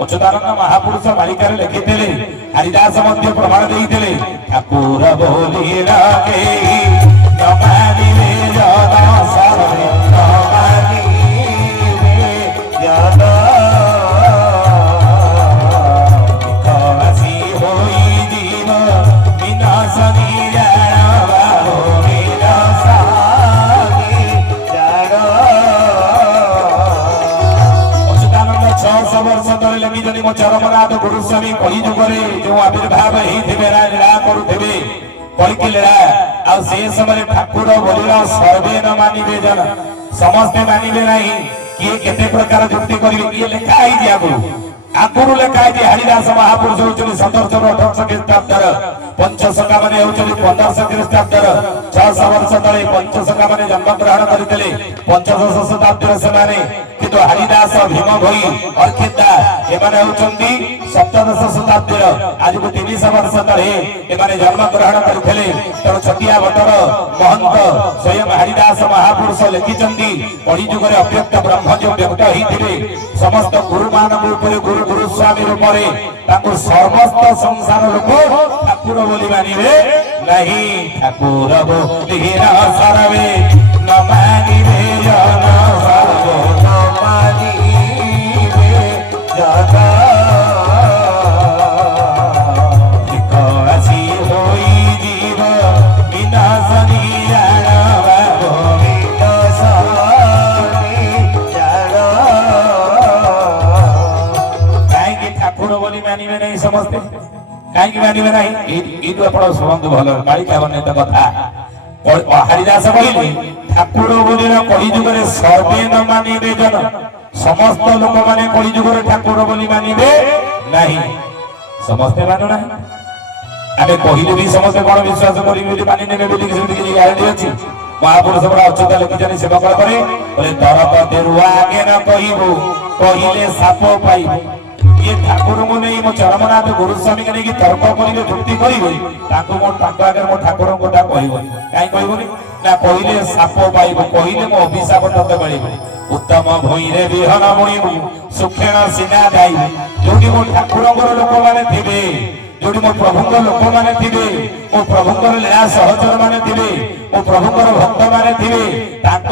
अच्युतानंद महापुरुष मालिकार लिखिले हरिदास मध्य प्रमाण देते ठाकुर बोली रागे नमानिले जन सर्वे नमानिले जन काशी होई जीव विनाशनी वर्ष तले लगी मो चरमनाथ गुरुस्वामी कही जुगरे जो आविर्भाव होते लीला करुवे कई लीला आ समय ठाकुर बोलिर सर्वे न मानिबे जन समस्ते मानिबे नहीं किए केते प्रकार जुक्ति करिवे किए लेखा है आगुरु लेखा है हरिदास महापुरुष होचनी 1718 ख्रीष्टाब्दर पंचसखा माने होचनी 1500 ख्रीष्टाब्दर 600 वर्ष तले पंचसखा माने जन्म ग्रहण करथिले 1500 शताब्दीर सेमाने किंतु हरिदास भीम भई अर्खिता एमाने होचंती 17 शताब्दीर आज को 300 वर्ष तले एमाने जन्म ग्रहण करथिले तर छतिया भट्टर महंत स्वयं हरिदास महापुरुष लिखिचंती पढ़ी जुगरे अव्यक्त ब्रह्म जो व्यक्त होइथिले समस्त गुरु मानव ऊपर गुरु गुरुस्वामी रूपरे ताको समस्त संसार लोक ठाकुर बोली मानिबे नहीं ठाकुर बोली सर्वे न मानिबे जन सर्वे न मानिबे जन काशी होई जीव विनाशनी मानिबे नहीं समझते कहीं मानिबे नहीं ये आप शुणु भल मालिका बनेत कथा हरिदास कहले ठाकुर बोली कली जुगे सर्वे न मानिबे जन समस्त लोक मैंने कली जुगे ठाकुर बोली मानिबे नहीं समस्ते मानु ना आम कहले भी समस्ते कौन विश्वास करेंगे मानि ने ग्यारंटी अच्छी महापुरुष अच्युत लिखिं सेवक बोले तरक देरुआ आगे न कहबू कहले साप पाइबू ये ठाकुर को नहीं मो चरमनाथ गुरुस्वामी के नहीं तर्क करेंगे जुक्ति करेंगे आगे मो ठाकुर कथा कह कहीं कहबनी ना कहले साप पाइब कहले मो अभिशाप तते मिले उत्तम भूईरे विहन बुणीबू सुखेण सीना दाई जो मो ठाकुर लोक मैंने थे जो मो प्रभुंर लोक मैंने थे मो प्रभुंर लीला सहचर मैंने थे मो प्रभुंर भक्त मैंने थे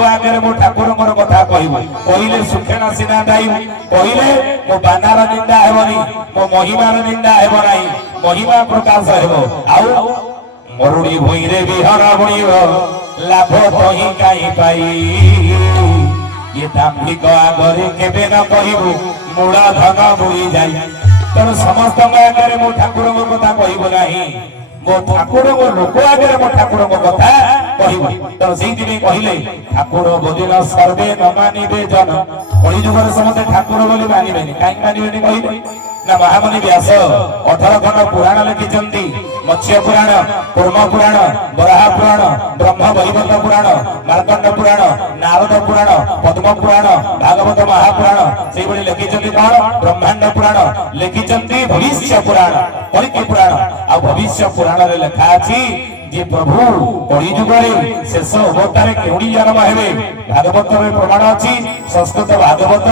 आगे मो ठाकुर कथा कहले सुखेण सीना दाई कहले मो बानार निंदा हेबनी मो महिमार निंदा हेब नहीं महिमा प्रकाश हेब आउ मरुड़ी भूईरे विहर बुणीब लाभ तही कहीं पाई ये दाम्भिक आगरे केबे न कहबू मूल धन बुड़ी जाई तेणु समस्त आगे मो ठाकुर कथा कहब नहीं मो ठाकुर लोक आगे मो ठाकुर कथा कहब तेणु से कहले ठाकुर बोली सर्वे न मानिबे जन कली जुगर समस्ते ठाकुर बोली मानिबे कहीं मानिबे कहले ना महामुनि व्यास 18 खंड पुराण लिखिचंती मत्स्य पुराण कूर्म पुराण बराह पुराण ब्रह्म वैवर्त पुराण मार्कंड पुराण नारद पुराण पद्म पुराण भागवत महापुराण से बड़ी लिखिचंती कौन ब्रह्मांड पुराण लिखिचंती भविष्य पुराण कलिकी पुराण आ भविष्य पुराण रे लिखा अछि जे प्रभु कली जुगरे शेष अवतार केउडी जन्म हेबे भागवत में प्रमाण अछि संस्कृत भागवत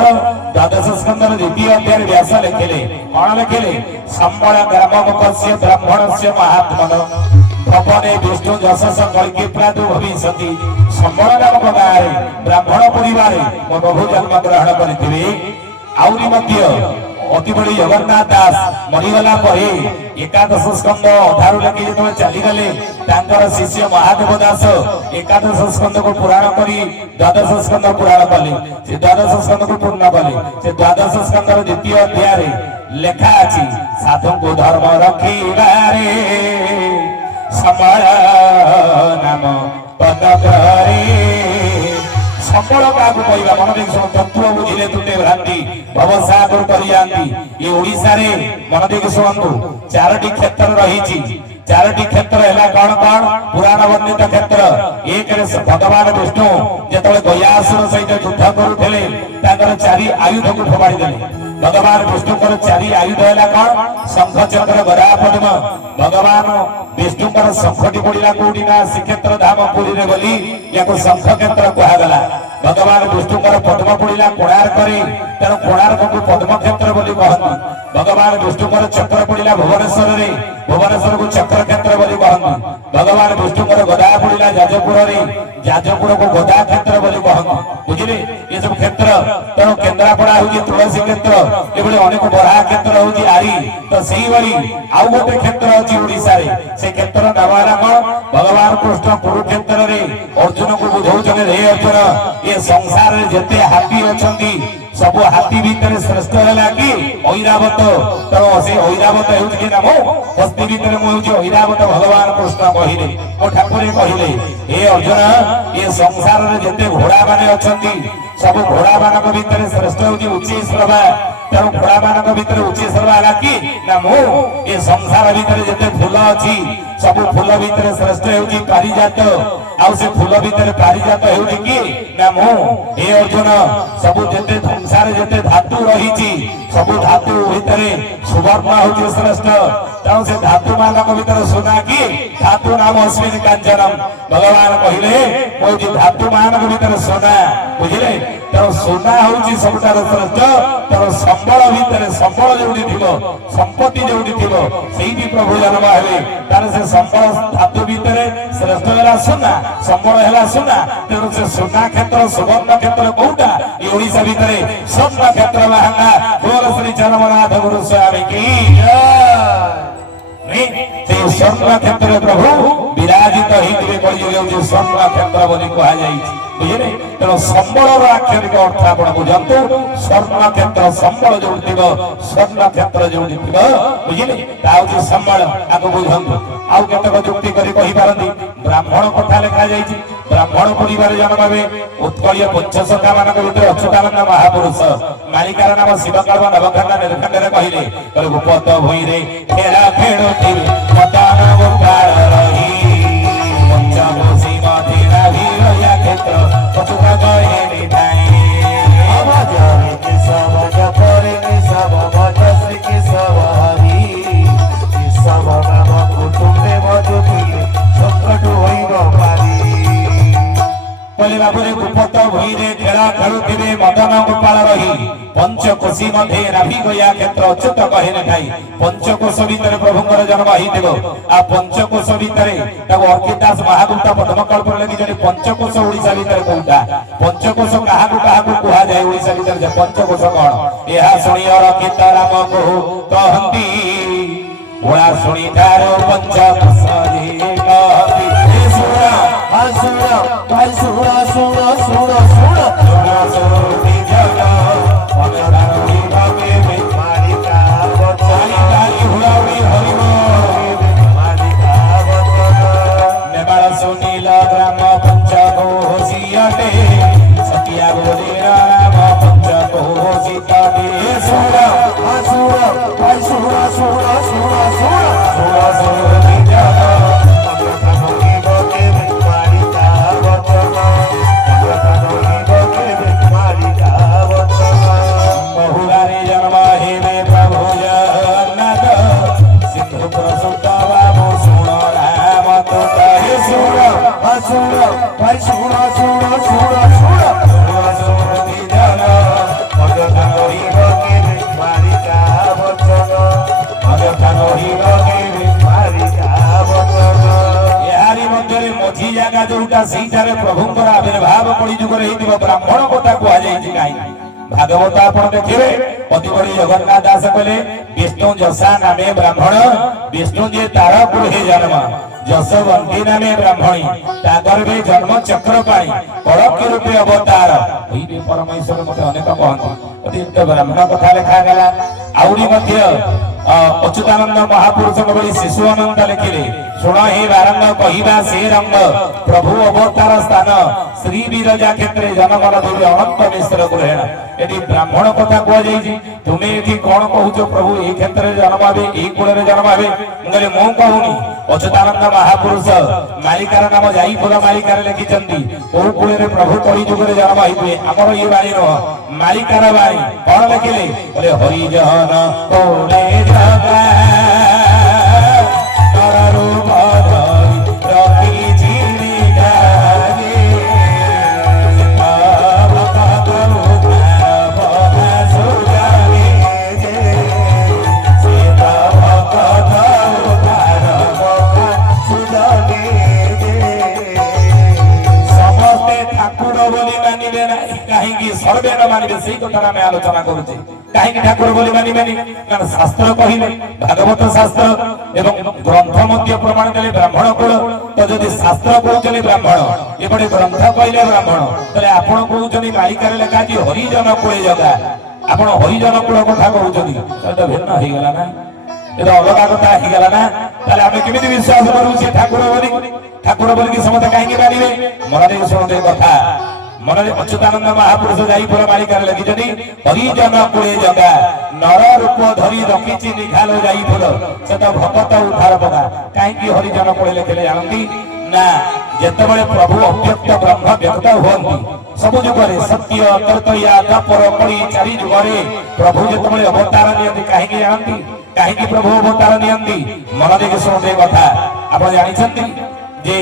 द्वादश स्कंदर द्वितीय अध्याय व्यास लिखिले कौन लिखिले सम्मळ ग्राममुखस्य ब्राह्मणस्य महात्मन भवने विष्णु जशस कलिकी प्रादुर्भविष्यति सम्मळ नामक गाँव ब्राह्मण परिवार मो प्रभु जन्म ग्रहण करथिबे आउरी मध्य अति बड़ी जगन्नाथ दास मरीगला परे एकादश स्कंद अधारू लगे जो चलीगले शिष्य महादेव दास एकादश स्कंद को पुराण करी द्वादश स्कंद पुराण कले से द्वादश स्कंद को पूर्ण कले से द्वादश स्कंदर द्वितीय अध्याय लेखा अछि साधु को धर्म रखिबारे समय नाम पद करे संबल का कहवा मन देख तत्व बुझे तुटे भ्रांति भवसागर कर ये ओडिशा रे मन देख शुणु 4टी क्षेत्र रही 4टी क्षेत्र है कौन कौन पुराण वर्णित क्षेत्र एक भगवान विष्णु जो गयासुर सहित युद्ध करुले 4 आयुध को फोपाड़ी देले भगवान विष्णुकर 4 आयुध है कौन शंख चक्र गदा पद्म भगवान विष्णुकर शंखटी पड़ा कौटी ना श्रीक्षेत्र धाम पुरी रे बोली या शंख क्षेत्र कहगला भगवान विष्णुଙ୍କର ପଦ୍ମ ପଡ଼ିଲା କୋଣାର୍କରେ ତେଣୁ କୋଣାର୍କକୁ ପଦ୍ମ କ୍ଷେତ୍ର ବୋଲି କହନ୍ତି। ଭଗବାନ ବିଷ୍ଣୁଙ୍କର ଚକ୍ର ପଡ଼ିଲା ଭୁବନେଶ୍ୱରରେ ଭୁବନେଶ୍ୱରକୁ ଚକ୍ର କ୍ଷେତ୍ର ବୋଲି କହନ୍ତି। ଭଗବାନ ବିଷ୍ଣୁଙ୍କର ଗଦା ପଡ଼ିଲା ଯାଜପୁରରେ ଯାଜପୁରକୁ ଗଦା କ୍ଷେତ୍ର ବୋଲି କହନ୍ତି। ବୁଝିଲେ ଏସବୁ କ୍ଷେତ୍ର ତେଣୁ କେନ୍ଦ୍ରାପଡ଼ା ହେଉଛି ତୁଳସୀ କ୍ଷେତ୍ର ଏଭଳି ଅନେକ ବରାହ କ୍ଷେତ୍ର ହେଉଛି ଆରି ତ ସେଇଭଳି ଆଉ ଗୋଟେ କ୍ଷେତ୍ର ଅଛି ଓଡ଼ିଶାରେ ସେ କ୍ଷେତ୍ର ନାମ ହେଲା କଣ ଭଗବାନ କୃଷ୍ଣ କୁରୁକ୍ଷେତ୍ରରେ ଅର୍ଜୁନକୁ ବୁଝଉଛନ୍ତି ହେ ଅର୍ଜୁନ ଏ ସଂସାରରେ ଯେତେ ହାତୀ ଅଛନ୍ତି ସବୁ ହାତୀ ଭିତରେ ଶ୍ରେଷ୍ଠ ହେଲା କି ଐରାବତ ତେଣୁ ସେ ଐରାବତ ହେଉଛି କି ନାମ ହସ୍ତି ଭିତରେ ମୁଁ ହେଉଛି ଐରାବତ ଭଗବାନ କୃଷ୍ଣ କହିଲେ ମୋ ଠାକୁରେ କହିଲେ ହେ ଅର୍ଜୁନ ଏ ସଂସାରରେ ଯେତେ ଘୋଡ଼ା ମାନେ ଅଛନ୍ତି ସବୁ ଘୋଡ଼ା ମାନଙ୍କ ଭିତରେ ଶ୍ରେଷ୍ଠ ହେଉଛି ଉଚ୍ଚେଶ୍ରବା ତେଣୁ ଘୋଡ଼ା ମାନଙ୍କ ଭିତରେ ଉଚ୍ଚେଶ୍ରବା ହେଲା କି ନା ମୁଁ ଏ ସଂସାର ଭିତରେ ଯେତେ ଫୁଲ ଅଛି ସବୁ ଫୁଲ ଭିତରେ ଶ୍ରେଷ୍ଠ ହେଉଛି ପାରିଜାତ ଆଉ ସେ ଫୁଲ ଭିତରେ ପାରିଜାତ ହେଉଛି କି ନା ମୁଁ ଏ ଅର୍ଜୁନ ସବୁ ଯେତେ ସଂସାରରେ ଯେତେ ଧାତୁ ରହିଛି ସବୁ ଧାତୁ ଭିତରେ ସୁବର୍ଣ୍ଣ ହେଉଛି ଶ୍ରେଷ୍ଠ ତେଣୁ ସେ ଧାତୁ ମାନଙ୍କ ଭିତରେ ସୁନା କି ଧାତୁ ନାମ ଅସ୍ମିନ୍ କାଞ୍ଚନମ ଭଗବାନ କହିଲେ କହୁଛି ଧାତୁ ମାନଙ୍କ ଭିତରେ ସୁନା ବୁଝିଲେ ତେଣୁ ସୁନା ହେଉଛି ସବୁଠାରୁ ଶ୍ରେଷ୍ଠ ତେଣୁ ସମ୍ବଳ ଭିତରେ ସମ୍ବଳ ଯୋଉଠି ଥିବ ସମ୍ପତ୍ତି ଯୋଉଠି ଥିବ ସେଇଠି ପ୍ରଭୁ ଜନ୍ମ ହେବେ ତାହେଲେ ସେ ସମ୍ବଳ ଧାତୁ ଭିତରେ ଶ୍ରେଷ୍ଠ ହେଲା ସୁନା ସମ୍ବଳ ହେଲା ସୁନା ତେଣୁ ସେ ସୁନା କ୍ଷେତ୍ର ସୁବର୍ଣ୍ଣ କ୍ଷେତ୍ର କୋଉଟା ଏ ଓଡ଼ିଶା ଭିତରେ ସ୍ୱର୍ଣ୍ଣ କ୍ଷେତ୍ର ବାହାଙ୍ଗା ବୋଲ ଶ୍ରୀ ଜନମନାଥ ଗୁରୁ ସ୍ୱାମୀ କି ସେ ସ୍ୱର୍ଣ୍ଣ କ୍ଷେତ୍ରରେ ପ୍ରଭୁ ବିରାଜିତ ହେଇଥିବେ କଳିଯୁଗ ହେଉଛି ସ୍ୱର୍ଣ୍ଣ କ୍ଷେତ୍ର ବୋଲି କୁହାଯାଇଛି ବୁଝିଲେ ତେଣୁ ସମ୍ବଳର ଆକ୍ଷରିକ ଅର୍ଥ ଆପଣ ବୁଝନ୍ତୁ ସ୍ୱର୍ଣ୍ଣ କ୍ଷେତ୍ର ସମ୍ବଳ ଯୋଉଠି ଥିବ ସ୍ୱର୍ଣ୍ଣ କ୍ଷେତ୍ର ଯୋଉଠି ଥିବ ବୁଝିଲେ ତା ହେଉଛି ସମ୍ବଳ ଆକୁ ବୁଝନ୍ତୁ ଆଉ କେତେକ ଯୁକ୍ତି କରି କହିପାରନ୍ତି ବ୍ରାହ୍ମଣ କଥା ଲେଖାଯାଇଛି ବ୍ରାହ୍ମଣ ପରିବାର ଜନ୍ମ ହେବେ ଉତ୍କଳୀୟ ପଞ୍ଚସଖା ମାନଙ୍କ ଭିତରେ ଅଚ୍ୟୁତାନନ୍ଦ ମହାପୁରୁଷ ମାଳିକାର ନାମ ଶିବକର୍ମ ନବଖଣ୍ଡ ନିର୍ଖଣ୍ଡରେ କହିଲେ ଗୋପତ ଭୂଇଁରେ ଖେଳ ଖେଳୁଥିବେ ମଦନ ଗୋପାଳ ରହି ପଞ୍ଚକୋଶୀ ମଧିରା ଭିରୟା କ୍ଷେତ୍ର ଅଚ୍ୟୁତ କହିଲେ ଠାଇଁ ଭଜରେ କେଶବ ଜପରେ କେଶବ ଭଜ ଶ୍ରୀ କେଶବ ହରି କେଶବ ନାମ କୁଟୁମ୍ବେ ଭଜୁଥିଲେ ସଙ୍କଟ ହୋଇବ ପାରି बोले बाबुरे गुपत भूईरे खेला खेलुथिबे मदन गोपाल रही पंचकोशी मध्ये राभि गया क्षेत्र अच्युत कहे ठाई पंचकोश भितर प्रभुंकर जन्म होइथिबो आ पंचकोश भितर ताको अर्किदास महादूत पद्मकल्प लगी जने पंचकोश ओडिसा भितर कोउटा पंचकोश काहाकु काहाकु कुहा जाय ओडिसा भितर जे पंचकोश कोन एहा सुनी अर्कित राम को कहंती ओळा सुनी तारो पंचकोश जे कहंती सुनो सुनो सुनो सुनो सुनो सुनो सुनी जगा पगदारी बागे में मालिका बचाली ताली हुड़ावी हरिमो मालिका बचना नेबाळ सुनील ग्राम पंचकोशियाटे सतिया बोली राम पंचकोशिताटे सुनो सुनो भाई सुनो सुनो सुनो सुनो सुनो सुनी जगा प्रभुंकर आविर्भाव कलिजुगे ब्राह्मण कथा कहुई भागवत आप देखिए अति बड़ी जगन्नाथ दास कहले विष्णु जसा नामे ब्राह्मण विष्णु जे तार गृहे जन्म जसवंती नामे ब्राह्मणी तागर्भे जन्म चक्र पाई कड़की रूपे अवतार परमेश्वर मत अनेक कहते ब्राह्मण कथा लेखा गला आउरी मध्य अच्युतानंद महापुरुष बड़ी शिशु अनंत लिखिले शुण हे बारंग कहिबा से रंग प्रभु अवतार स्थान श्री विरजा क्षेत्र जनमन देवी अनंत मिश्र ग्रहण यदि ब्राह्मण कथा कह तुम्हें ये कौन कहूच प्रभु ये क्षेत्र में जन्म हे यही कूल जन्म हे मुझे मु कहूनी अच्युतानंद महापुरुष मालिकार नाम जाईपुर मालिकार लिखिं कौ कूल प्रभु कलिजुगे जन्म होते आमर ये बाणी नुह मालिकार बाणी कौन लिखिले बोले हरिजन कौले जगा रूप সর্বে ন মানিবে সেই কথা আমি আলোচনা করছি কাহিনী ঠাকুর বলি মানিবেনি কারণ শাস্ত্র কহিলে ভাগবত শাস্ত্র এবং গ্রন্থ মধ্যে প্রমাণ দেলে ব্রাহ্মণ কুল তো যদি শাস্ত্র কହୁଛନ୍ତି ব্রাহ্মণ এপটে গ্রন্থ কহিলে ব্রাহ্মণ তাহলে ଆପଣ কହୁଛନ୍ତି ମାଳିକାରେ ଲେଖା ଅଛି ହରିଜନ କୁଳେ ଜଗା ଆପଣ ହରିଜନ କୁଳ କଥା କହୁଛନ୍ତି ତାହେଲେ ତ ଭିନ୍ନ ହେଇଗଲା ନା এটা অলগা কথা ହେଇଗଲା না তাহলে আমি কেমিতি বিশ্বাস করু সে ঠাকুর বলি কি সমস্ত কাহিনী মানিবে মনে শুনতে কথা মনে অচ্যুতানন্দ মহাপুরুষ যাই পুরা মালিকারে লেখিଛନ୍ତି হরিজন কুଳେ জগা নর রূপ ধরি রଖିছি নিঘালো যাই ফুল সে তো ভগত উদ্ধার পগা কাହିଁକି হরিজন কুଳେ লেখিলে জানନ୍ତି না যেତେବେଳେ প্রভু অব্যক্ত ব্রহ্ম ব্যক্ত ହୁଅନ୍ତି ସବୁ ଯୁଗରେ ସତ୍ୟ କର୍ତ୍ତୟା ତପର କଳି ଚାରି ଯୁଗରେ ପ୍ରଭୁ ଯେତେବେଳେ ଅବତାର ନିଅନ୍ତି କାହିଁକି ଜାଣନ୍ତି କାହିଁକି ପ୍ରଭୁ ଅବତାର ନିଅନ୍ତି ମନ ଦେଇକି ଶୁଣନ୍ତି କଥା ଆପଣ ଜାଣିଛନ୍ତି ଯେ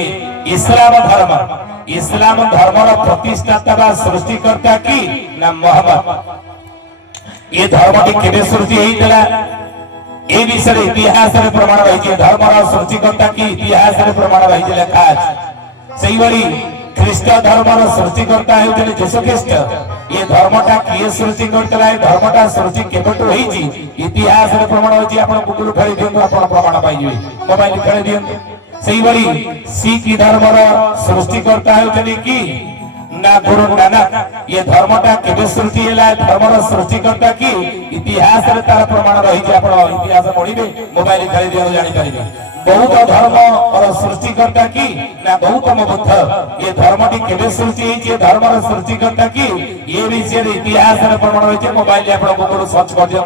ইসলাম ধর্মর প্রতিষ্ঠাতা বা সৃষ্টিকর্তা কি না মোহাম্মদ এই ধর্মটি কেবে সৃষ্টি হয়েছিল এই বিষয়ে ইতিহাসের প্রমাণ রয়েছে ধর্মর সৃষ্টিকর্তা কি ইতিহাসের প্রমাণ রয়েছে লেখা আছে সেইভাবে খ্রিস্ট ধর্মর সৃষ্টিকর্তা হচ্ছেন যীশু খ্রিস্ট এই ধর্মটা কিয়ে সৃষ্টি করতেলা এই ধর্মটা সৃষ্টি কেবটু হয়েছি ইতিহাসের প্রমাণ হয়েছে আপনার গুগল খেলি দিও আপনার প্রমাণ পাইবে মোবাইল খেলি দিও সেইভাবে শিখ ধর্মর সৃষ্টিকর্তা হচ্ছেন কি না গুরু নানক ये ধর্মটা কেবে সৃষ্টি হলা ধর্মর সৃষ্টিকর্তা কি ইতিহাসের তার প্রমাণ রয়েছে আপন ইতিহাস পড়িবে মোবাইল খেলি দিও জানি পারিবে বৌদ্ধ ধর্মর সৃষ্টিকর্তা কি না গৌতম বুদ্ধ ये ধর্মটি কেবে সৃষ্টি হয়েছে ধর্মর সৃষ্টিকর্তা কি এই বিষয়ে ইতিহাসের প্রমাণ রয়েছে মোবাইল আপন গুগল সার্চ করে দিও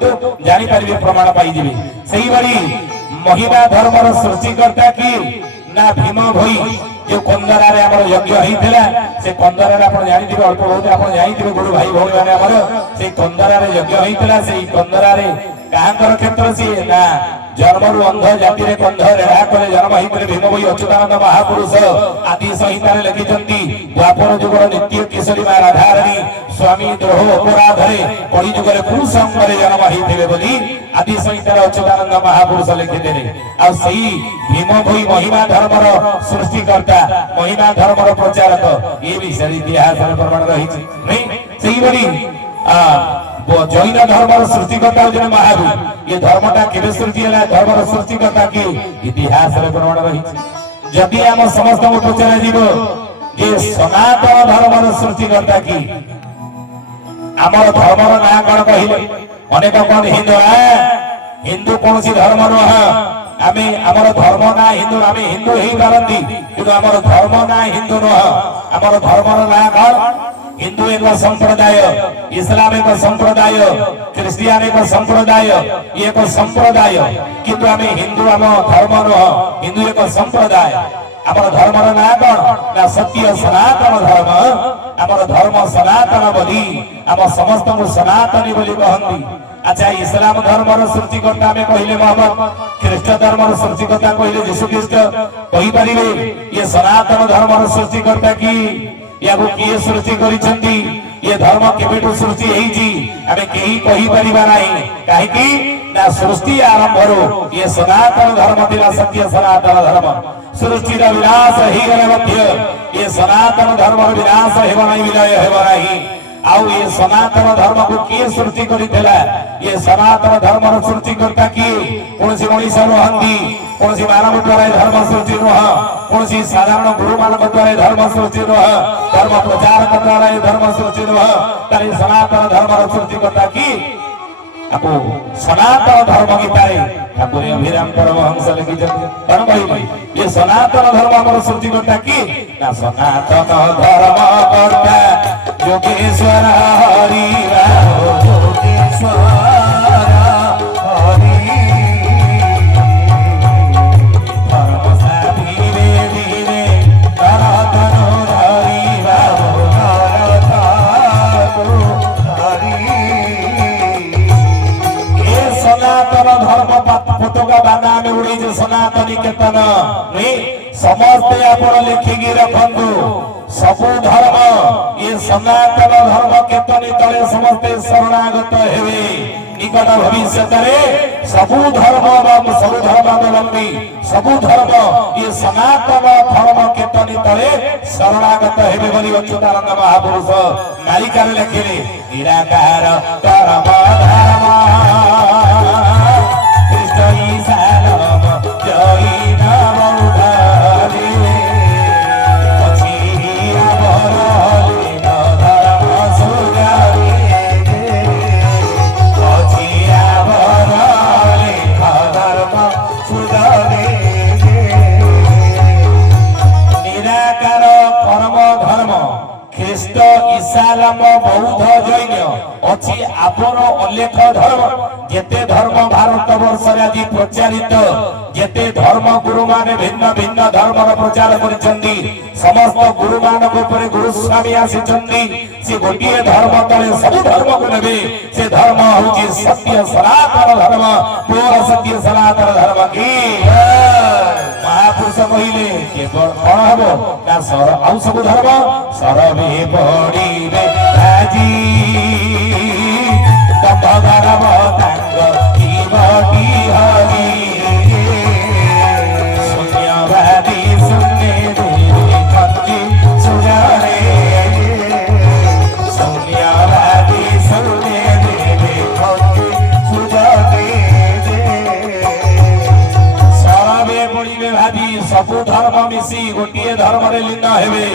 জানি পারিবে প্রমাণ পাই যাবে সেইভাবে মহিমা ধর্মর সৃষ্টিকর্তা কি না ভীম ভই जो कंदरारे हमर यज्ञ होइथिला से कंदरारे आपण जानिथिबे अल्प बहुत आपण जानिथिबे गुरु भाई भौणी माने हमर से कंदरारे यज्ञ होइथिला से कंदरारे काहंकर क्षेत्र से ना जन्मरु अंध जाति रे कंध रेहा करे जन्म होइथिले भीम भई अच्युतानंद महापुरुष आदि संहितारे लिखिचंती द्वापर जुगर नित्य किशोरी मा राधारानी स्वामी द्रोह अपराधरे कଳି जुगरे कुसंगरे जन्म होइथिले बोली आदि संहितारे अच्युतानंद महापुरुष लिखिथिले आ सेही भीम भई महिमा धर्मर सृष्टिकर्ता महिमा धर्मर प्रचारक ये विषय इतिहास प्रमाण रही नहीं सही बड़ी जैन धर्मर सृष्टिकर्ता होजन महावीर ये धर्मटा केबे सृष्टि हला धर्मर सृष्टिकर्ता की इतिहास प्रमाण रही जदि हम समस्त को पचारा जीव जे सनातन धर्मर सृष्टिकर्ता की हमर धर्मर ना कोन कहिले अनेक कोन हिंदू कौन सी धर्म नह आमे हमर धर्म ना हिंदू आमे हिंदू ही पारंती किंतु हमर धर्म ना हिंदू नह हमर धर्मर ना कोन हिंदू एक संप्रदाय इस्लाम एक संप्रदाय क्रिश्चियन एक संप्रदाय एक संप्रदाय किंतु आमे हिंदू हम धर्म नह हिंदू एक संप्रदाय हमर धर्मर ना कोन ना सत्य सनातन धर्म हमर धर्म सनातन बोली हम समस्त को सनातनी बोली कहंती अच्छा इस्लाम धर्मर सृष्टिकर्ता में कहले मोहम्मद ख्रीष्ट धर्मर सृष्टिकर्ता कहले यीशु ख्रीष्ट कहि परिबे ये सनातन धर्मर सृष्टिकर्ता की याको किए सृष्टि करिसंती ये धर्म केबेटु सृष्टि हेइची आमे केही कहि परिबा नाही काहे कि ना सृष्टि आरंभरो ये सनातन धर्म दिला सत्य सनातन धर्म सृष्टि रा विनाश ही गले मध्य ये सनातन धर्म विनाश हेबा नाही विलय हेबा नाही आउ ये सनातन धर्म को किए सृष्टि करितेला ये सनातन धर्म सृष्टि करता की कोनसी मनीषा रहंदी कोनसी मानव द्वारा धर्म सृष्टि नह कोनसी साधारण गुरु मानव द्वारा धर्म सृष्टि नह धर्म प्रचारक द्वारा धर्म सृष्टि नह तारे सनातन धर्म सृष्टि करता की आपको सनातन धर्म गीतारे ठाकुर अभिराम परमहंस लिखिछथि कौन कहिबे ये सनातन धर्म हमर सृष्टि करता की ना सनातन धर्म करता योगेश्वर हरि योगेश्वर हरि धर्म साधि रे धीरे सनातन हरि ये सनातन धर्म पताका बाना में उड़ी जो सनातनी केतन नहीं समस्ते आपण लिखिकी रखंतु सबु धर्म ये सनातन धर्म केतनी तले समस्ते शरणागत हेबे निकट भविष्य रे सबु धर्म सबु धर्म ଧର୍ମାବଲମ୍ବୀ ସବୁ ଧର୍ମ ଇଏ ସନାତନ ଧର୍ମ କେତନି ତଳେ ଶରଣାଗତ ହେବେ ବୋଲି ଅଚ୍ୟୁତାନନ୍ଦ ମହାପୁରୁଷ ମାଳିକାରେ ଲେଖିଲେ। ନିରାକାର ପରମ ଧର୍ମ ଖ୍ରୀଷ୍ଟ ଈଶାନମ ଜୈନ ବୌଦ୍ଧରେ ଅଛି ଆମର ଲିଙ୍ଗ ଧର୍ମ ସୁଜାରେ ଅଛି ଆମର ଲିଙ୍ଗ ଧର୍ମ ସୁଜାରେ ନିରାକାର ପରମ ଧର୍ମ ଖ୍ରୀଷ୍ଟ ଇସାଲାମ ବୌଦ୍ଧ ଜୈନ ଅଛି ଆମର ଅଲେଖ ଧର୍ମ। ଯେତେ ଧର୍ମ ଭାରତ ବର୍ଷରେ ଆଜି ପ୍ରଚାରିତ ଯେତେ ଧର୍ମ ଗୁରୁମାନେ ଭିନ୍ନ ଭିନ୍ନ ଧର୍ମର ପ୍ରଚାର କରିଛନ୍ତି ସମସ୍ତ ଗୁରୁମାନଙ୍କ ଉପରେ ଗୁରୁସ୍ୱାମୀ ଆସିଛନ୍ତି। ସେ ଗୋଟିଏ ଧର୍ମ ତଳେ ସବୁ ଧର୍ମକୁ ନେବେ। ସେ ଧର୍ମ ହଉଛି ସତ୍ୟ ସନାତନ ଧର୍ମ। ମୋର ସତ୍ୟ ସନାତନ ଧର୍ମ କି ମହାପୁରୁଷ କହିଲେ କେବଳ କଣ ହବ ନା ଆଉ ସବୁ ଧର୍ମ ସରବେ ପଡ଼ିବେ ଆଜି ଧର୍ମ ତାଙ୍କ ଜୀବଟି ହରି ଶୂନ୍ୟବାଦୀ ଶୂନ୍ୟ ଦେବେ କତି ସୁରରେ ଶୂନ୍ୟବାଦୀ ଶୂନ୍ୟ ଦେବେ କତି ସୁରରେ ସରବେ ପଡ଼ିବେ ଭାବି ସବୁ ଧର୍ମ ମିଶି ଗୋଟିଏ ଧର୍ମରେ ଲୀନ ହେବେ।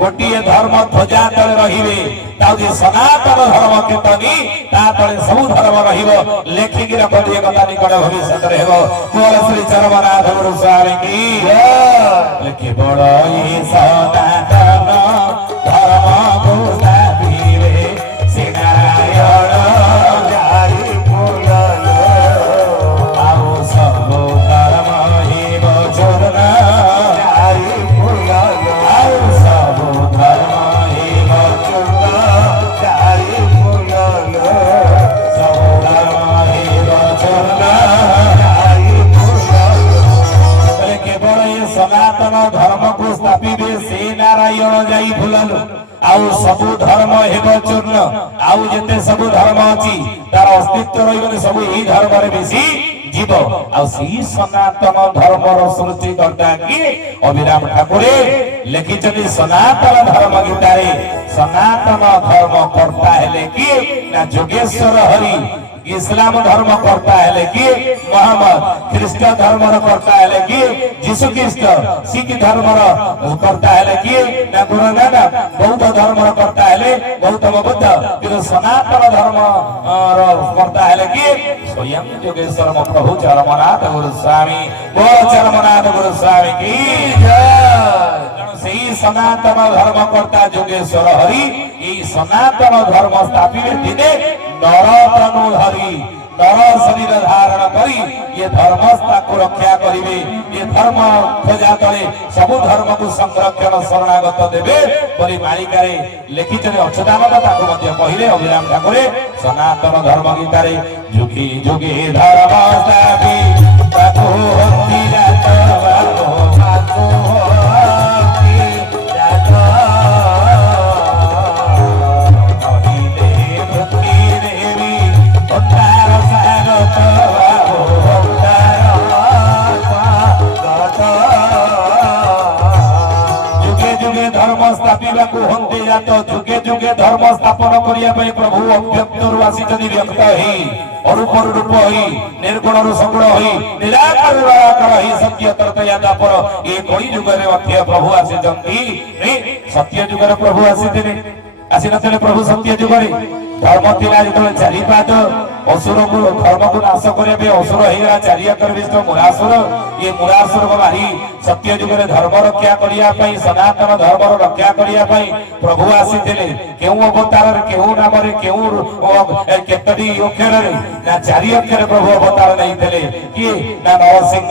ଗୋଟିଏ ଧର୍ମ ଧ୍ୱଜା ତଳେ ରହିବେ। ତାଉଛି ସନାତନ ଧର୍ମ କେତନି ତା ତଳେ ସବୁ ଧର୍ମ ରହିବ। ଲେଖିକି ରଖନ୍ତି ଏ କଥା ନିକଟ ଭବିଷ୍ୟତରେ ହେବ। ମୋର ଶ୍ରୀ ଚରମନାଥ ଗୁରୁ ସ୍ୱାମୀ କି କେବଳ ଏ ସନାତନ ଧର୍ମକୁ ସ୍ଥାପିବେ ଶ୍ରୀ ନାରାୟଣ ଜାରି ଫୁଲ ଆଉ ସବୁ ଧର୍ମ ହେବ ଚୂର୍ଣ୍ଣ ଜାରି ଫୁଲ ଆଉ ସବୁ ଧର୍ମ ହେବ ଚୂର୍ଣ୍ଣ ଜାରି ଫୁଲ ସବୁ ଧର୍ମ ହେବ ଚୂର୍ଣ୍ଣ ଜାରି ଫୁଲ କେବଳ ଏ ସନାତନ ଧର୍ମକୁ ସ୍ଥାପିବେ ସେ ନାରାୟଣ ଯାଇ ଫୁଲಲು ଆଉ ସବୁ ଧର୍ମ ହେବ ଚୂର୍ଣ୍ଣ। ଆଉ ଯେତେ ସବୁ ଧର୍ମ ଅଛି ତାର ଅସ୍ତିତ୍ୱ ରହିବନି ସବୁ ଏଇ ଧର୍ମରେ ବେଶୀ ଯିବ। ଆଉ ସେଇ ସନାତନ ଧର୍ମର ସୃଷ୍ଟିକର୍ତ୍ତା କିଏ ଅଭିରାମ ଠାକୁରେ ଲେଖିଛନ୍ତି ସନାତନ ଧର୍ମ ଗୀତାରେ। ସନାତନ ଧର୍ମ କର୍ତ୍ତା ହେଲେ କିଏ ନା ଯୋଗେଶ୍ୱର ହରି। ଇସଲାମ ଧର୍ମ କର୍ତ୍ତା ହେଲେ କିଏ ମହମ୍ମଦ। ଖ୍ରୀଷ୍ଟ ଧର୍ମର କର୍ତ୍ତା ହେଲେ କିଏ ଯୀଶୁ ଖ୍ରୀଷ୍ଟ। ଶିଖ ଧର୍ମର କର୍ତ୍ତା ହେଲେ କିଏ ନା ଗୁରୁ ନାନକ। ବୌଦ୍ଧ ଧର୍ମର କର୍ତ୍ତା ହେଲେ ଗୌତମ ବୁଦ୍ଧ। କିନ୍ତୁ ସନାତନ ଧର୍ମର କର୍ତ୍ତା ହେଲେ କିଏ ସ୍ୱୟଂ ଯୋଗେଶ୍ୱର ପ୍ରଭୁ ଚରମନାଥ ଗୁରୁ ସ୍ୱାମୀ। ବୋଲ ଚରମନାଥ ଗୁରୁ ସ୍ୱାମୀ କି ତେଣୁ ସେଇ ସନାତନ ଧର୍ମ କର୍ତ୍ତା ଯୋଗେଶ୍ୱର ହରି ଏଇ ସନାତନ ଧର୍ମ ସ୍ଥାପିବେ ଦିନେ ନର ତନୁ ଧରି ନର ଶରୀର ଧାରଣ କରି ଏ ଧର୍ମସ୍ଥାକୁ ରକ୍ଷା କରିବେ। ଏ ଧର୍ମ ଖୋଜା ତଳେ ସବୁ ଧର୍ମକୁ ସଂରକ୍ଷଣ ଶରଣାଗତ ଦେବେ ବୋଲି ମାଳିକାରେ ଲେଖିଛନ୍ତି ଅଚ୍ୟୁତାନନ୍ଦ। ତାକୁ ମଧ୍ୟ କହିଲେ ଅଭିରାମ ଠାକୁରେ ସନାତନ ଧର୍ମ ଗୀତାରେ ଯୁଗେ ଯୁଗେ ଧର୍ମ ସ୍ଥାପି ତାକୁ ହନ୍ତି ଜାତ ବାବୁ ତାକୁ ହନ୍ତି ଜାତ ସ୍ଥାପିବାକୁ ହନ୍ତେ ଜାତ ଯୁଗେ ଯୁଗେ ଧର୍ମ ସ୍ଥାପନ କରିବା ପାଇଁ ପ୍ରଭୁ ଅଭ୍ୟନ୍ତରୁ ଆସିଛନ୍ତି ବ୍ୟକ୍ତ ହେଇ ଅରୂପରୁ ରୂପ ହେଇ ନିର୍ଗୁଣରୁ ସଗୁଣ ହେଇ ନିରାକାର ନିରାକାର ହେଇ ସତ୍ୟ ତର୍ତ୍ତୟା ଦାପର ଏ କଳି ଯୁଗରେ ମଧ୍ୟ ପ୍ରଭୁ ଆସିଛନ୍ତି। ସତ୍ୟ ଯୁଗରେ ପ୍ରଭୁ ଆସିଥିଲେ ଆସିନଥିଲେ ପ୍ରଭୁ ସତ୍ୟ ଯୁଗରେ। ଧର୍ମ ଥିଲା ଯେତେବେଳେ ଚାରିପାଦ ଅସୁରକୁ ଧର୍ମକୁ ନାଶ କରିବା ପାଇଁ ଅସୁର ହେଇଗଲା ଚାରି ଏକର ବିଶିଷ୍ଟ ମୂଳାସୁର। ଏ ମୂଳାସୁରକୁ ମାରି ସତ୍ୟ ଯୁଗରେ ଧର୍ମ ରକ୍ଷା କରିବା ପାଇଁ ସନାତନ ଧର୍ମର ରକ୍ଷା କରିବା ପାଇଁ ପ୍ରଭୁ ଆସିଥିଲେ। କେଉଁ ଅବତାରରେ କେଉଁ ନାମରେ କେଉଁ କେତୋଟି ଅକ୍ଷରରେ ନା ଚାରି ଅକ୍ଷରେ ପ୍ରଭୁ ଅବତାର ନେଇଥିଲେ। କିଏ ନା ନରସିଂହ।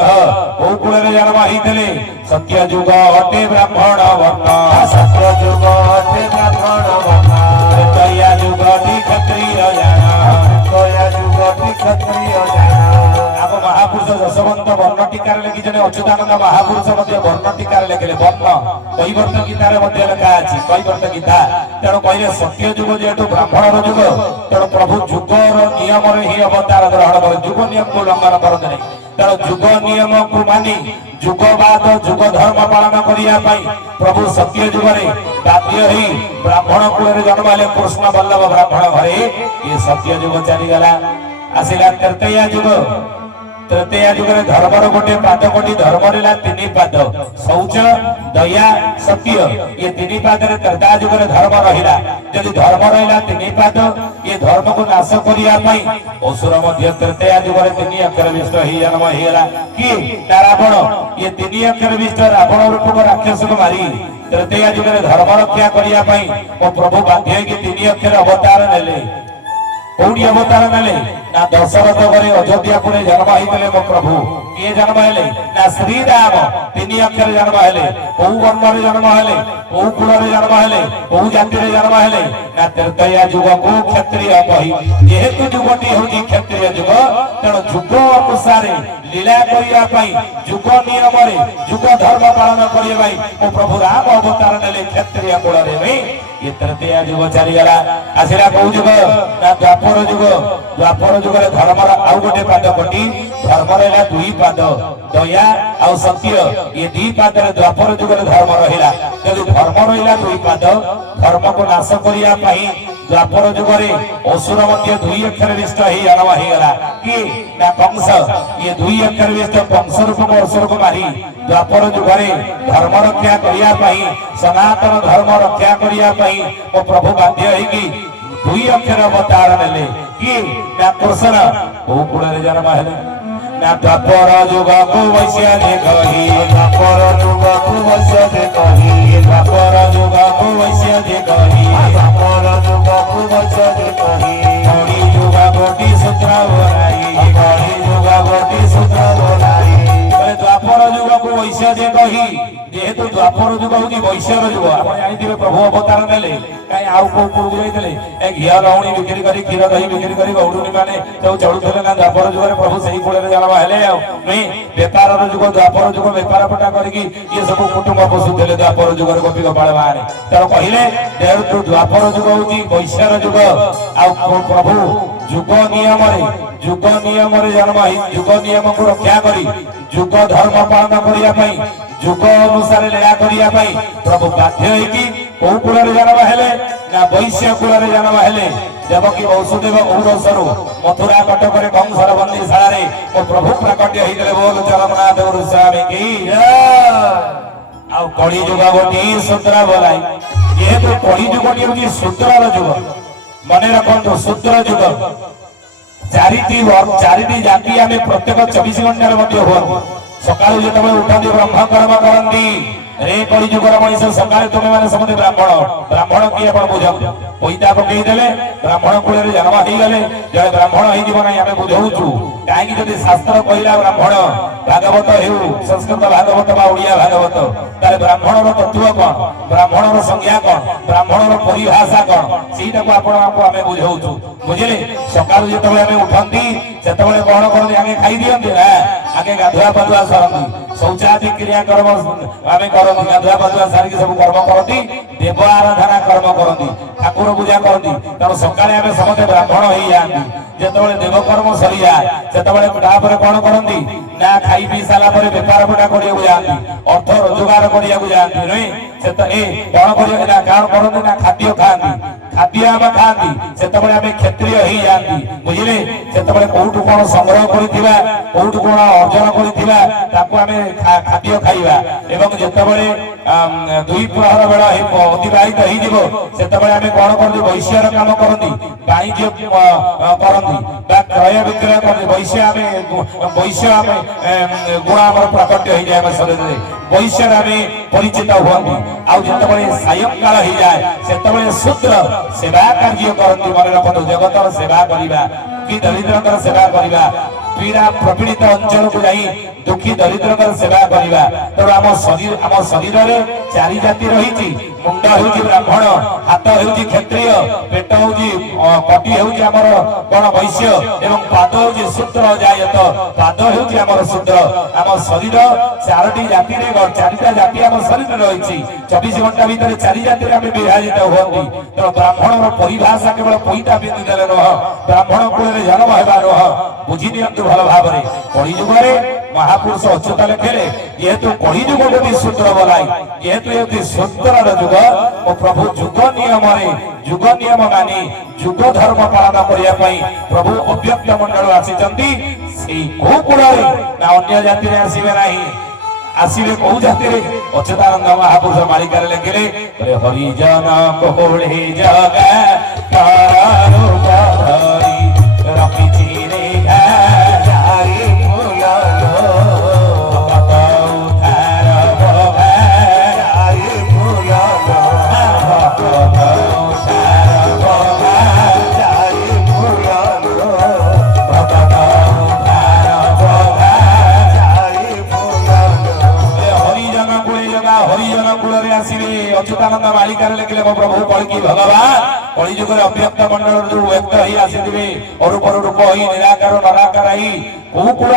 କୋଉ କୂଳରେ ଜନ୍ମ ହେଇଥିଲେ ସତ୍ୟ ଯୁଗ ଅଟେ ବ୍ରାହ୍ମଣ ବର୍ଣ୍ଣ ସତ୍ୟ ଯୁଗ ଅଟେ ବ୍ରାହ୍ମଣ ବର୍ଣ୍ଣ ତ୍ରେତୟା ଯୁଗଟି କ୍ଷତ୍ରିୟ ଜାଣ ତ୍ରେତୟା ଯୁଗଟି କ୍ଷତ୍ରିୟ ଜାଣ। ଆମ ମହାପୁରୁଷ ଯଶବନ୍ତ ବର୍ଣ୍ଣ ଟୀକାରେ ଲେଖିଛନ୍ତି ଅଚ୍ୟୁତାନନ୍ଦ ମହାପୁରୁଷ ମଧ୍ୟ ବର୍ଣ୍ଣ ଟୀକାରେ ଲେଖିଲେ। ବର୍ଣ୍ଣ କୈବର୍ତ୍ତ ଗୀତାରେ ମଧ୍ୟ ଲେଖା ଅଛି କୈବର୍ତ୍ତ ଗୀତା। ତେଣୁ କହିଲେ ସତ୍ୟ ଯୁଗ ଯେହେତୁ ବ୍ରାହ୍ମଣର ଯୁଗ ତେଣୁ ପ୍ରଭୁ ଯୁଗର ନିୟମରେ ହିଁ ଅବତାର ଗ୍ରହଣ କରେ। ଯୁଗ ନିୟମକୁ ଲଙ୍ଘନ କରନ୍ତି ନାହିଁ। ତେଣୁ ଯୁଗ ନିୟମକୁ ମାନି ଯୁଗବାଦ ଯୁଗ ଧର୍ମ ପାଳନ କରିବା ପାଇଁ ପ୍ରଭୁ ସତ୍ୟ ଯୁଗରେ ବାଧ୍ୟ ହୋଇ ବ୍ରାହ୍ମଣ କୂଳରେ ଜନ୍ମ ହେଲେ କୃଷ୍ଣ ବଲ୍ଲଭ ବ୍ରାହ୍ମଣ ଘରେ ଏ ସତ୍ୟ ଯୁଗ ଚାଲିଗଲା। ଆସିଲା ତ୍ରେତୟା ଯୁଗ। ତ୍ରେତୟା ଯୁଗରେ ଧର୍ମର ଗୋଟେ ପାଦ କୋଟି ଧର୍ମ ରହିଲା ତିନି ପାଦ ଶୌଚ ଦୟା ସତ୍ୟ। ଏ ତିନି ପାଦରେ ତ୍ରେତୟା ଯୁଗରେ ଧର୍ମ ରହିଲା। ଯଦି ଧର୍ମ ରହିଲା ତିନି ପାଦ ଏ ଧର୍ମକୁ ନାଶ କରିବା ପାଇଁ ଅସୁର ମଧ୍ୟ ତ୍ରେତୟା ଯୁଗରେ ତିନି ଅକ୍ଷର ବିଷ୍ଟ ହେଇ ଜନ୍ମ ହେଇଗଲା। କିଏ? ନା ରାବଣ। ଏ ତିନି ଅକ୍ଷର ବିଷ୍ଟ ରାବଣ ରୂପକ ରାକ୍ଷସକୁ ମାରି ତ୍ରେତୟା ଯୁଗରେ ଧର୍ମ ରକ୍ଷା କରିବା ପାଇଁ ମୋ ପ୍ରଭୁ ବାଧ୍ୟ ହେଇକି ତିନି ଅକ୍ଷର ଅବତାର ନେଲେ। କୋଉଠି ଅବତାର ନେଲେ? ନା ଦଶରଥ ଘରେ ଅଯୋଧ୍ୟାପୁରେ ଜନ୍ମ ହେଇଥିଲେ ମୋ ପ୍ରଭୁ। କିଏ ଜନ୍ମ ହେଲେ? ନା ଶ୍ରୀରାମ ତିନି ଅକ୍ଷର ଜନ୍ମ ହେଲେ। କୋଉ ବର୍ଣ୍ଣରେ ଜନ୍ମ ହେଲେ? କୋଉ କୁଳରେ ଜନ୍ମ ହେଲେ? କୋଉ ଜାତିରେ ଜନ୍ମ ହେଲେ? ନା ତ୍ରେତୟା ଯୁଗକୁ କ୍ଷତ୍ରିୟ କହି। ଯେହେତୁ ଯୁଗଟି ହଉଛି କ୍ଷତ୍ରିୟ ଯୁଗ ତେଣୁ ଯୁଗ ଅନୁସାରେ ଲୀଳା କରିବା ପାଇଁ ଯୁଗ ନିୟମରେ ଯୁଗ ଧର୍ମ ପାଳନ କରିବା ପାଇଁ ମୋ ପ୍ରଭୁ ରାମ ଅବତାର ନେଲେ କ୍ଷତ୍ରିୟ କୁଳରେ। ଏ ତ୍ରେତୟା ଯୁଗ ଚାଲିଗଲା। ଆସିଲା କୋଉ ଯୁଗ? ନା ଦ୍ୱାପର ଯୁଗ। ଦ୍ୱାପର ଯୁଗରେ ଧର୍ମର ଆଉ ଗୋଟେ ପାଦ କୋଟି ଧର୍ମ ରହିଲା ଦୁଇ ପାଦ ଦୟା ଆଉ ସତ୍ୟ। ଏ ଦୁଇ ପାଦରେ ଦ୍ୱାପର ଯୁଗରେ ଧର୍ମ ରହିଲା। ଯଦି ଧର୍ମ ରହିଲା ଦୁଇ ପାଦ ଧର୍ମକୁ ନାଶ କରିବା ପାଇଁ ଦ୍ୱାପର ଯୁଗରେ ଅସୁର ମଧ୍ୟ ଦୁଇ ଅକ୍ଷର ବିଷ୍ଟ ହେଇ ଜନ୍ମ ହେଇଗଲା। କିଏ? ନା କଂସ। ଇଏ ଦୁଇ ଅକ୍ଷର ବିଷ୍ଟ କଂସ ରୂପକ ଅସୁରକୁ ମାରି ଦ୍ୱାପର ଯୁଗରେ ଧର୍ମ ରକ୍ଷା କରିବା ପାଇଁ ସନାତନ ଧର୍ମ ରକ୍ଷା କରିବା ପାଇଁ ମୋ ପ୍ରଭୁ ବାଧ୍ୟ ହେଇକି ଦୁଇ ଅକ୍ଷର ଅବତାର ନେଲେ। କିଏ? ନା କୃଷ୍ଣ। କୋଉ କୂଳରେ ଜନ୍ମ ହେଲେ? ନା ଦ୍ୱାପର ଯୁଗକୁ ବୈଶ୍ୟ ଯେ କହି ଦ୍ୱାପର ଯୁଗକୁ ବୈଶ୍ୟ ଯେ କହି ଦ୍ୱାପର ଯୁଗକୁ ବୈଶ୍ୟ ଯେ କହି ଦ୍ୱାପର ଯୁଗକୁ ବୈଶ୍ୟ ଯେ କହି କଳି ଯୁଗ ଗୋଟି ସୂତ୍ର ବୋଲାଇ କଳି ଯୁଗ ଗୋଟି ସୂତ୍ର ବୋଲାଇ ଦ୍ୱାପର ଯୁଗକୁ ବୈଶ୍ୟ ଯେ କହି। ଯେହେତୁ ଦ୍ୱାପର ଯୁଗ ହଉଛି ବୈଶ୍ୟର ଯୁଗ ଆପଣ ଜାଣିଥିବେ ପ୍ରଭୁ ଅବତାର ନେଲେ କାହିଁ ଆଉ କୋଉ କୂଳକୁ ଯାଇଥିଲେ? ଏ ଘିଅ ଲହୁଣୀ ବିକ୍ରି କରି କ୍ଷୀର ଦହି ବିକ୍ରି କରି ଗୌରୁଣୀ ମାନେ ସବୁ ଚଳୁଥିଲେ ନା ଦ୍ୱାପର ଯୁଗରେ ପ୍ରଭୁ ସେଇ କୂଳରେ ଜନ୍ମ ହେଲେ। ଆଉ ନୁହେଁ ବେପାରର ଯୁଗ ଦ୍ୱାପର ଯୁଗ ବେପାର ପଟା କରିକି ଇଏ ସବୁ କୁଟୁମ୍ବ ପୋଷୁଥିଲେ ଦ୍ୱାପର ଯୁଗରେ ଗୋପୀ ଗୋପାଳ ବାହାରେ। ତେଣୁ କହିଲେ ଯେହେତୁ ଦ୍ୱାପର ଯୁଗ ହଉଛି ବୈଶ୍ୟର ଯୁଗ ଆଉ ପ୍ରଭୁ ଯୁଗ ନିୟମରେ ଜନ୍ମ ହେଇ ଯୁଗ ନିୟମକୁ ରକ୍ଷା କରି ଯୁଗ ଧର୍ମ ପାଳନ କରିବା ପାଇଁ ଯୁଗ ଅନୁସାରେ ଲୀଳା କରିବା ପାଇଁ ପ୍ରଭୁ ବାଧ୍ୟ ହେଇକି କୋଉ କୂଳରେ ଜନ୍ମ ହେଲେ? ନା ବୈଶ୍ୟ କୂଳରେ ଜନ୍ମ ହେଲେ। ଦେବକୀ ବସୁଦେବ ଔରସରୁ ମଥୁରା କଟକରେ କଂସର ବନ୍ଦୀଶାଳାରେ ମୋ ପ୍ରଭୁ ପ୍ରାକଟ୍ୟ ହେଇଥିଲେ। ବୋଲ ଜଗନ୍ନାଥ ସ୍ୱାମୀ କି ଆଉ କଳି ଯୁଗ ଗୋଟି ସୂତ୍ର ବୋଲାଇ। ଯେହେତୁ କଳି ଯୁଗଟି ହଉଛି ସୂତ୍ରର ଯୁଗ ମନେ ରଖନ୍ତୁ ଶୂଦ୍ର ଯୁଗ। ଚାରିଟି ଜାତି ଆମେ ପ୍ରତ୍ୟେକ 24 ଘଣ୍ଟାରେ ମଧ୍ୟ ହୁଅନ୍ତି। ସକାଳୁ ଯେତେବେଳେ ଉଠନ୍ତି ବ୍ରହ୍ମ କର୍ମ କରନ୍ତି। ରେ କଳି ଯୁଗର ମଣିଷ ସକାଳେ ତୁମେ ମାନେ ସମସ୍ତେ ବ୍ରାହ୍ମଣ କିଏ ଆପଣ ବୁଝନ୍ତୁ? ପଇତା ପକେଇ ଦେଲେ ବ୍ରାହ୍ମଣ କୂଳରେ ଜନ୍ମ ହେଇଗଲେ ଜଣେ ବ୍ରାହ୍ମଣ ହେଇଯିବ ନାହିଁ ଆମେ ବୁଝଉଛୁ। କାହିଁକି? ଯଦି ଶାସ୍ତ୍ର କହିଲା ବ୍ରାହ୍ମଣ ଭାଗବତ ହେଉ ସଂସ୍କୃତ ଭାଗବତ ବା ଓଡ଼ିଆ ଭାଗବତ ତାହେଲେ ବ୍ରାହ୍ମଣର ତତ୍ତ୍ୱ କଣ? ବ୍ରାହ୍ମଣର ସଂଜ୍ଞା କଣ? ବ୍ରାହ୍ମଣର ପରିଭାଷା କଣ? ସେଇଟାକୁ ଆପଣଙ୍କୁ ଆମେ ବୁଝଉଛୁ। ବୁଝିଲେ? ସକାଳୁ ଯେତେବେଳେ ଆମେ ଉଠନ୍ତି ସେତେବେଳେ କଣ କରନ୍ତି? ଆଗେ ଖାଇ ଦିଅନ୍ତି ନା ଆଗେ ଗାଧୁଆ ପାଧୁଆ ସରନ୍ତି ଶୌଚାଦି କ୍ରିୟାକର୍ମ ଆମେ କରନ୍ତି। ଗାଧୁଆ ପାଧୁଆ ସାରିକି ସବୁ କର୍ମ କରନ୍ତି ଦେବ ଆରାଧନା କର୍ମ କରନ୍ତି ଠାକୁର ପୂଜା କରନ୍ତି। ତେଣୁ ସକାଳେ ଆମେ ସମସ୍ତେ ବ୍ରାହ୍ମଣ ହେଇଯାଆନ୍ତି। ଯେତେବେଳେ ଦେବକର୍ମ ସରିଯାଏ ସେତେବେଳେ ତାପରେ କଣ କରନ୍ତି? ନା ଖାଇ ପିଇ ସାରିଲା ପରେ ବେପାର ପଟା କରିବାକୁ ଯାଆନ୍ତି ଅର୍ଥ ରୋଜଗାର କରିବାକୁ ଯାଆନ୍ତି। ନୁହେଁ କଣ କରିବା ନା କଣ କରନ୍ତି? ନା ଖାଦ୍ୟ ଖାଆନ୍ତି। ଖାଦ୍ୟ ଆମେ ଖାଆନ୍ତି ସେତେବେଳେ ଆମେ କ୍ଷତ୍ରିୟ ହେଇଯାଆନ୍ତି। ବୁଝିଲେ? ସେତେବେଳେ କୋଉଠୁ କଣ ସଂଗ୍ରହ କରିଥିବା କୋଉଠୁ କଣ ଅର୍ଜନ କରିଥିବା ତାକୁ ଆମେ ଖାଦ୍ୟ ଖାଇବା ଏବଂ ଯେତେବେଳେ ଦୁଇ ପ୍ରହର ବେଳ ଅତିବାହିତ ହେଇଯିବ ସେତେବେଳେ ଆମେ କଣ କରନ୍ତି? ବୈଶ୍ୟର କାମ କରନ୍ତି ବାଣିଜ୍ୟ କରନ୍ତି ବା କ୍ରୟ ବିକ୍ରୟ କରନ୍ତି। ବୈଶ୍ୟ ଆମେ ଗୁଣ ଆମର ପ୍ରାକଟ୍ୟ ହେଇଯାଏ ଆମ ଶରୀରରେ। ବୈଶ୍ୟରେ ଆମେ ପରିଚିତ ହୁଅନ୍ତି। ଆଉ ଯେତେବେଳେ ସାୟଂକାଳ ହେଇଯାଏ ସେତେବେଳେ ଶୂଦ୍ର ସେବା କାର୍ଯ୍ୟ କରନ୍ତି। ମନେ ରଖନ୍ତୁ ଜଗତର ସେବା କରିବା କି ଦରିଦ୍ରଙ୍କର ସେବା କରିବା ପୀଡ଼ା ପ୍ରପୀଡ଼ିତ ଅଞ୍ଚଳକୁ ଯାଇ ଦୁଃଖୀ ଦରିଦ୍ରଙ୍କର ସେବା କରିବା। ତେଣୁ ଆମ ଶରୀରରେ ଚାରି ଜାତି ରହିଛି। ମୁଣ୍ଡ ହେଉଛି ବ୍ରାହ୍ମଣ, ହାତ ହେଉଛି କ୍ଷତ୍ରିୟ, ପେଟ ହେଉଛି କଟି ହେଉଛି ଆମର କଣ ବୈଶ୍ୟ ଏବଂ ପାଦ ହେଉଛି ଶୂଦ୍ର ଜାୟତ। ପାଦ ହେଉଛି ଆମର ଶୂଦ୍ର। ଆମ ଶରୀର ଚାରିଟା ଜାତି ଆମ ଶରୀରରେ ରହିଛି। 24 ଘଣ୍ଟା ଭିତରେ ଚାରି ଜାତିରେ ଆମେ ବିଭାଜିତ ହୁଅନ୍ତି। ତେଣୁ ବ୍ରାହ୍ମଣର ପରିଭାଷା କେବଳ ପଇତା ପିନ୍ଧି ଦେଲେ ନୁହଁ, ବ୍ରାହ୍ମଣ କୂଳରେ ଜନ୍ମ ହେବା ନୁହଁ, बुझी नियंतु भल भाव में कलि जुगे महापुरुष अच्युत लिखे जेहेतु कलि जुग गोटी सूत्र बोलाई जेहेतु ये सूत्र जुग मो प्रभु जुग नियम मानी जुग धर्म पालन करने प्रभु अव्यक्त मंडल आसी कूल ना अन्य जाति आसवे ना आसवे कौ जाति अच्युतानंद महापुरुष मालिकार लिखिले हरिजन कोहे जगा अच्युतानंद मालिकार लिखिले मो प्रभु कलकी भगवान कलि जुग अव्यक्त मंडल जो व्यक्त ही आसी अरूप रूप ही निराकार नराकार ही कौ कूल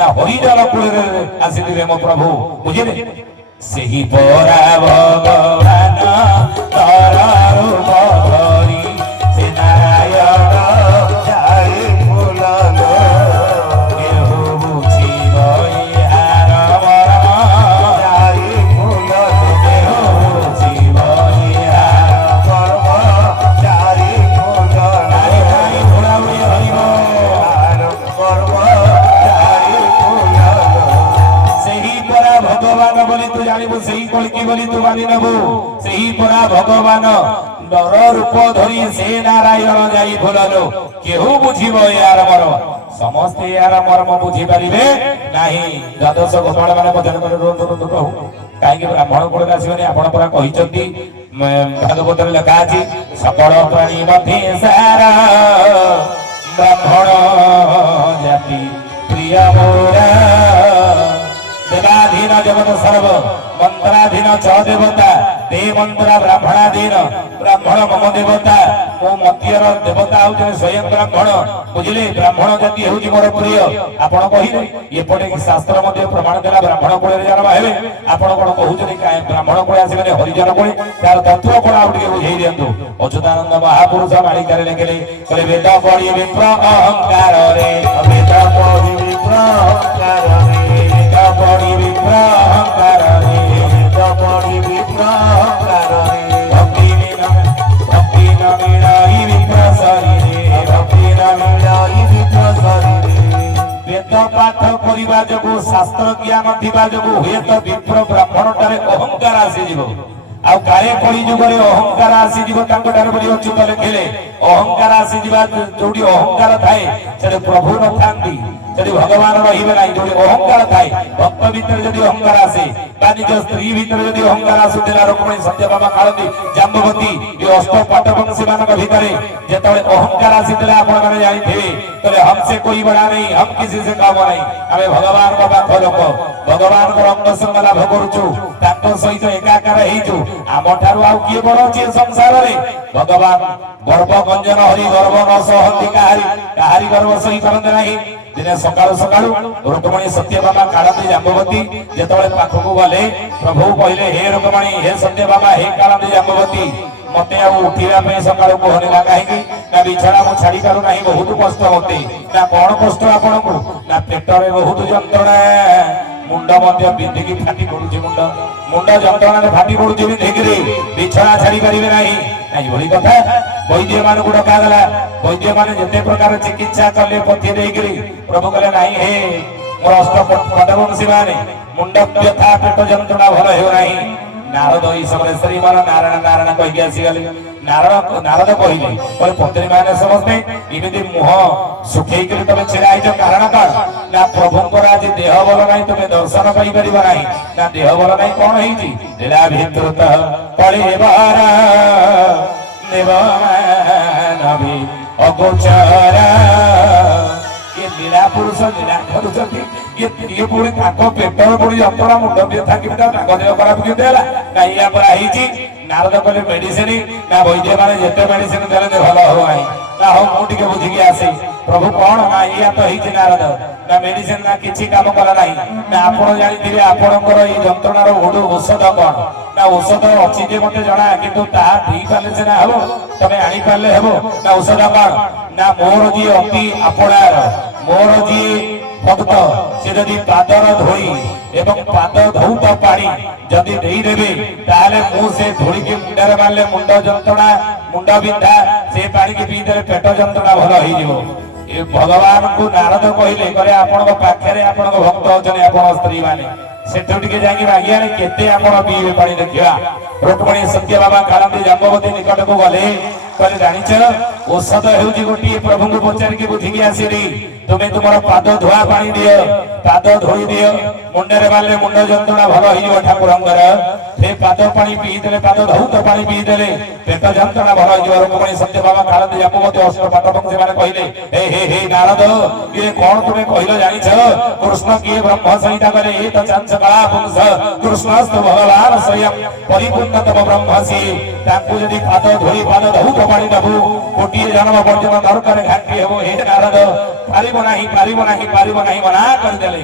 ना हरिजन कूल आसी मो प्रभु बुझे से ही परा भगवान तर रूप धरी से नारायण जाई फूललो केहू बुझिब इहार मर्म जाई फूललो केहू बुझिब इहार मर्म जाई फूललो नारी नारी घोड़ाउड़ी हरिब इहार मर्म जाई फूललो सेही परा भगवान बोली तू जानिबु सेही कलकी बोली तू मानि नबु सेही परा भगवान डर रूप धरी से नारायण जाई फूललो केहू बुझिब यार मर्म समस्ते यार मर्म बुझी पारिबे नाही द्वादश गोपाल माने भजन करे रोंदु रोंदु कहू काहेकि ब्राह्मण कुल आसीबे आपण परा कहिचंती भागवत रे लिखा अछि सकल प्राणी मध्ये सारा ब्राह्मण जाति प्रिय मोरा देवाधीन जगत सर्व मंत्राधीन च देवता ते मंत्रा ब्राह्मणाधीन ब्राह्मण मम देवता मो मतिर देवता होते स्वयं ब्राह्मण बुझिले ब्राह्मण जाति होची मोर प्रिय आपण कहिले एपटे शास्त्र मध्ये प्रमाण देला ब्राह्मण कुल रे जन्म हेबे आपण कोन कहउछनी काय ब्राह्मण कुल आसीबे हरिजन कुल तार तत्व कोन आउटे बुझेई दियंतु अच्युतानंद महापुरुष मालिकार लिखिले कले वेद पढ़ी विप्र अहंकार रे वेद पढ़ी विप्र अहंकार रे वेद पढ़ी विप्र अहंकार रे वेद पढ़ी विप्र अहंकार रे भक्ति न मिलाई विप्र शरीरे भक्ति न मिलाई विप्र शरीरे वेद पाठ करिबा जगु शास्त्र ज्ञान थिबा जगु हुए तो विप्र ब्राह्मण टारे अहंकार आसी जीवो आ काहे कलि जुगरे अहंकार आसी जीवो तांको टारे बडी अच्युत लिखिले अहंकार आसी जीवा जोडी अहंकार थाए सेडे प्रभु न थांदी जदि भगवान रहिबे नाही जोडी अहंकार थाए भक्त भीतर जदि अहंकार आसे बा निज स्त्री भीतर जदि अहंकार आसुतेला रुक्मिणी संजय बाबा काळदी जाम्बवती ये अष्ट पाटवंशी मानक भीतर जेतबे अहंकार आसीतेला आपण माने जानिथिबे तले हमसे कोई बड़ा नहीं हम किसी से कम नहीं आमे भगवान को पाख लोक भगवान को अंग संग लाभ करूछु तांको सहित एकाकार हेइछु आम ठारु आउ किए बड़ अछि संसार रे भगवान गर्भ गंजन हरि गर्भ न सहंती काहारी गर्भ सही करंदे नाही दिने सकाळु सकाळु रुक्मिणी सत्यभामा काळदी जाम्बवती जेतबे पाखकु गले प्रभु कहले हे रुक्मिणी हे सत्यभामा हे काळदी जाम्बवती मते आ उठिरा पे सकाळु कहने लागा है कि ना बिछड़ा मु छाड़ी करू नाही बहुत कष्ट होते ना कोन कष्ट आपन को ना पेट रे बहुत जंत्रणा मुंड मध्य बिंदिकी फाटी पडुची मुंड जंत्रणा रे फाटी पडुची बिंदिकी रे बिछड़ा छाड़ी परिबे नाही नाही बोली कथा वैद्य मान को डका गला वैद्य मान जते प्रकार चिकित्सा कले पथि देगिरी प्रभु कहले नाही हे मोर अष्ट पदवंशी माने मुंड व्यथा पेट जंत्रणा भल हेउ नाही नारद ई समय श्रीमान नारायण नारायण कहि आसी गले नारद कहिले बोले पत्नी माने समझते इमिति मुह सुखै के तबे छिराई जो कारण का ना प्रभुंकर आज देह बल नाही तबे दर्शन पाई परिबा नाही ना देह बल नाही कोन हेची लीला भितरत पळिबार देवानबी अगोचरा ये लीला पुरुष लीला करूछथि ये पुरी ताको पेटर पुरी जंतरा मुंड व्यथा कि ताको देह खराब कि देला नाही हमरा हेची नारद कहले मेडिसिन ना वैद्य माने जेते मेडिसिन देले भलो हो नाही ना हो मु टिके बुझी के आसी प्रभु कोन ना या तो हेची नारद ना मेडिसिन ना किछि काम करा नाही ना आपण जानि दिले आपणकर ई जंत्रणार ओडो औषध कोन ना औषध अछि जे मते जणा किंतु ता दी पाले सेना हबो तमे आनी पाले हबो ना औषध कोन ना मोर जी अति आपणार मोर जी भक्त से जदि पादर धोई एवं पाद धौत पानी जदि देदेवे ताले मुंह से धोड़ी के मुंडे मारे मुंड जंत्रणा मुंड बिंधा से पानी की पीदे पेट जंत्रणा भल हो भगवान को नारद कहले करे आपण पाखे आपण भक्त होचने आपण स्त्री माने सेठू टिके जाकी मागिया केते आपण पीबे पानी देखिया रुक्मणी सत्य बाबा कालंदी जम्बवती निकट को गले कहले जानिछ औषध हेउजी गोटी प्रभु को पचार के बुझी आसीरी तुम्हें तुमर पाद धोआ पानी दियो पाद धोई दियो मुंडे मारे मुंड जंत्रणा भल हो ठाकुरंकर से पाद पानी पीदेले पाद धौत पानी पीदेले पेट जंत्रणा भल हो रुक्मणी सत्य बाबा कालंदी जम्बवती अष्टपाटक से माने कहले हे हे हे नारद ये कौन तुम्हें कहलो जानिछ कृष्ण किए ब्रह्म संहिता करे ए त चांस कला पुंस कृष्णस्तु भगवान स्वयं परिपूर्णतम ब्रह्मसी ताकू यदि पाद धोई पाद धौत पानी दबु कोटिए जन्म पर्यंत नरकरे घाटी हेबो हे नारद पारिबो नाही मना कर देले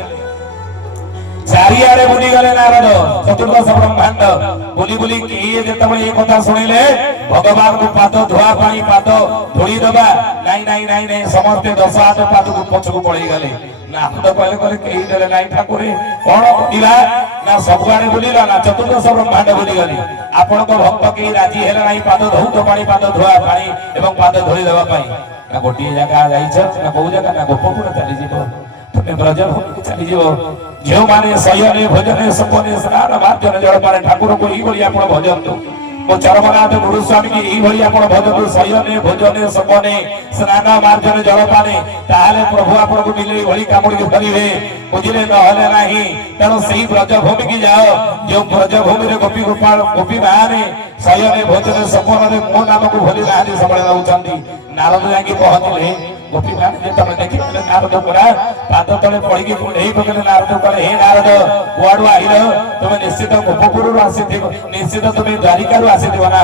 चारियारे बुली गले नारद चतुर्दश ब्रह्मांड बुली बुली किए जेतबे ए कथा सुनिले भगवान को पाद धोआ पानी पाद धोई दबा नहीं समस्त दश हाथ पाद को पछको पड़ी गले नारद कहले कहले केही देले नाही ठाकुर कोन दिला ना सबगारे बुलीला ना चतुर्दश ब्रह्मांड बुली गली आपण को भक्त केही राजी हेले नाही पाद धौत पानी पाद धोआ पानी एवं पाद धोई देबा पाई ना गोटी जगह जाइछ ना बहु जगह ना गोपपुर चली जीवो तुमे ब्रजभूमि चली जीवो जो माने सयने भजने सपने स्नान मार्जन जल पाने ठाकुर को ई बोली आपण भजन दो मो चरमनाथ गुरु स्वामी की ई बोली आपण भजन दो सयने भजने सपने स्नान मार्जन जल पाने ताले प्रभु आपण को मिले भली कामड़ी के धरिवे बुझिले न हले नाही तनो सही ब्रजभूमि की जाओ जो ब्रजभूमि रे गोपी गोपाल गोपी माने सयने भजने सपने रे मो नाम को भली रानी सबळे रहउचंदी नारद जाकी पहुंचले गोपी मान जे तमे देखिले नारद पुरा पाद तले पड़ी के कुंडई पकले नारद करे हे नारद कुआडू आइलो तमे निश्चित गोपपुर रु आसीथिबो निश्चित तमे द्वारिका रु आसीथिबो ना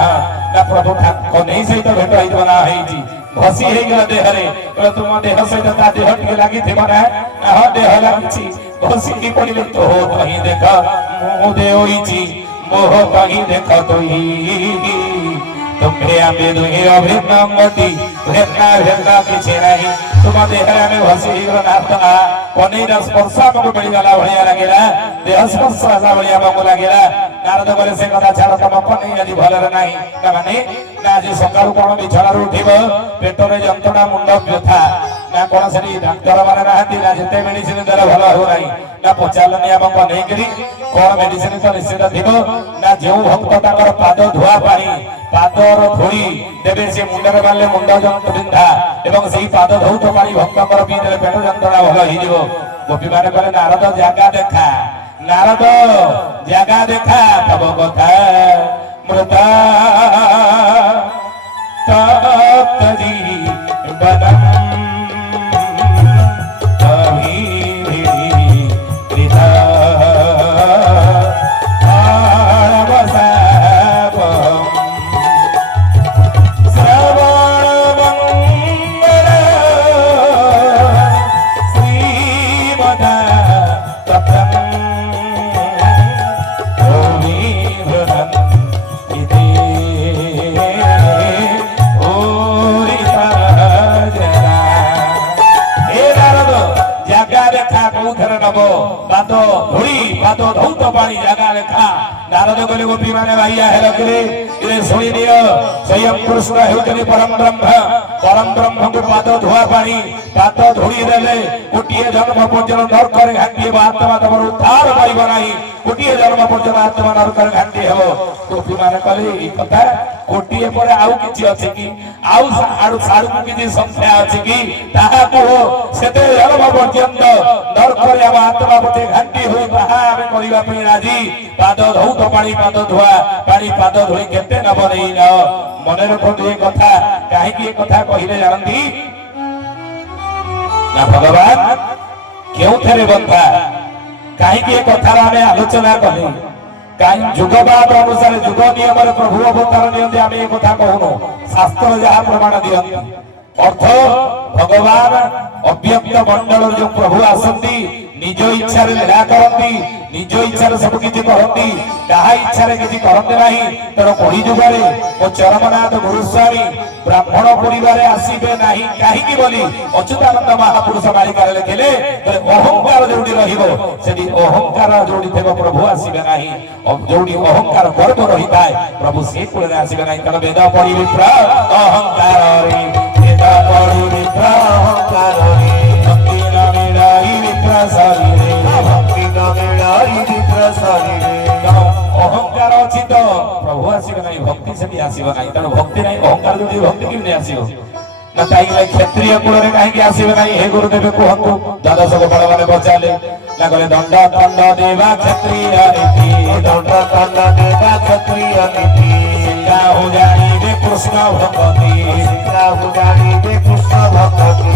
प्रभु को नहीं सहित भेट होइतो ना हेजी घसी हे गेला देहरे कहले तुम देह सहित ता देह टिके लागि थिबो ना ह देह लागिछि घसी की पड़िले तो हो कहीं देख मोह दे होइछि मोह कहीं देख तोही तुम्हें आमे दुहे अभिन्न मति भेटना भेटना किछि नाही तुम देहरे में घसी हिरो नाता पनीर स्पर्श को मिल गला भलिया लागिला देह स्पर्श आसा भलिया मको लागिला नारद करे से कथा छाड़ तम पनी यदि भलर नाही ना माने ना जे सकाळु कोन बिछारू उठिबो पेट रे जंत्रणा मुंड व्यथा ना कोन सेनी डाक्टर माने रहती ना जते मेडिसिन दर भलो हो नाही ना पचालनी हमको नहीं करी कोन मेडिसिन तो निश्चित थिबो ना जो भक्त ताकर पाद धोआ पानी पादर धोई देवे से मुंडरे मारले मुंड जंत बिंधा एवं सेही पाद धौत पानी भक्तकर पी देले पेट जंत्रणा भलो होई जिवो गोपी माने कहले नारद जागा देखा नारद जागा देखा तब कथा मृता तप्तजी बदम पानी जगा लेखा नारद कहले गोपी माने भाईया हेलो करे इने सुनी दियो स्वयं कृष्ण हेउतनि परम ब्रह्म को पाद धोआ पानी पाद धोई देले कोटिए जन्म पर्यंत नरकर घाटी आत्मा तमर उद्धार पाइबो नाही कोटिए जन्म पर्यंत आत्मा नरकर घाटी हेबो गोपी माने कहले ई कथा कोटिए परे आउ किछि अछि कि आउ साडू साडू किछि संख्या अछि कि ताहा को सेते जन्म पर्यंत नरकर आत्मा पते घाटी होई बाहा आमे करिबा पई राजी पाद धौत पानी पाद धोआ पानी पाद धोई केते न बनेई न मने रखो ए कथा काहे कि ए कथा कहिले जानंती ना भगवान क्यों थरे बंधा काहे कि ए कथा आमे आलोचना कले काहे जुगबाद अनुसार जुग नियम रे प्रभु अवतार नियंती आमे ए कथा कहूनो शास्त्र जहा प्रमाण दियंती अर्थ भगवान अव्यक्त मंडल जो प्रभु आसंती निज इच्छा लीला करती निज इच्छा सब किसी कहती क्या इच्छा किसी कहते ना तेणु कलि जुगे मो चरमनाथ गुरुस्वामी ब्राह्मण परिवार आसबे ना कहीं बोली अच्युतानंद महापुरुष मालिकार लिखिले अहंकार जो रही अहंकार जो प्रभु आसबे ना जो अहंकार गर्व रही है प्रभु से कूल आसबे ना तेणु वेद पढ़ी विप्र अहंकार वेद पढ़ी विप्र अहंकार भक्ति न मिलाई विप्र शरीरे भक्ति न मिलाई विप्र शरीरे अहंकार अच्छी तो प्रभु आसबे ना भक्ति से आसब ना तेणु भक्ति ना अहंकार जो भक्ति कि आसो ना कहीं क्षत्रिय कूल कहीं आसबे ना हे गुरुदेव कहतु द्वादश गोपाल मैंने पचारे ना कहले दंड दंड देवा क्षत्रिय नीति दंड दंड देवा क्षत्रिय नीति हो जानी कृष्ण भक्ति हो जानी कृष्ण भक्ति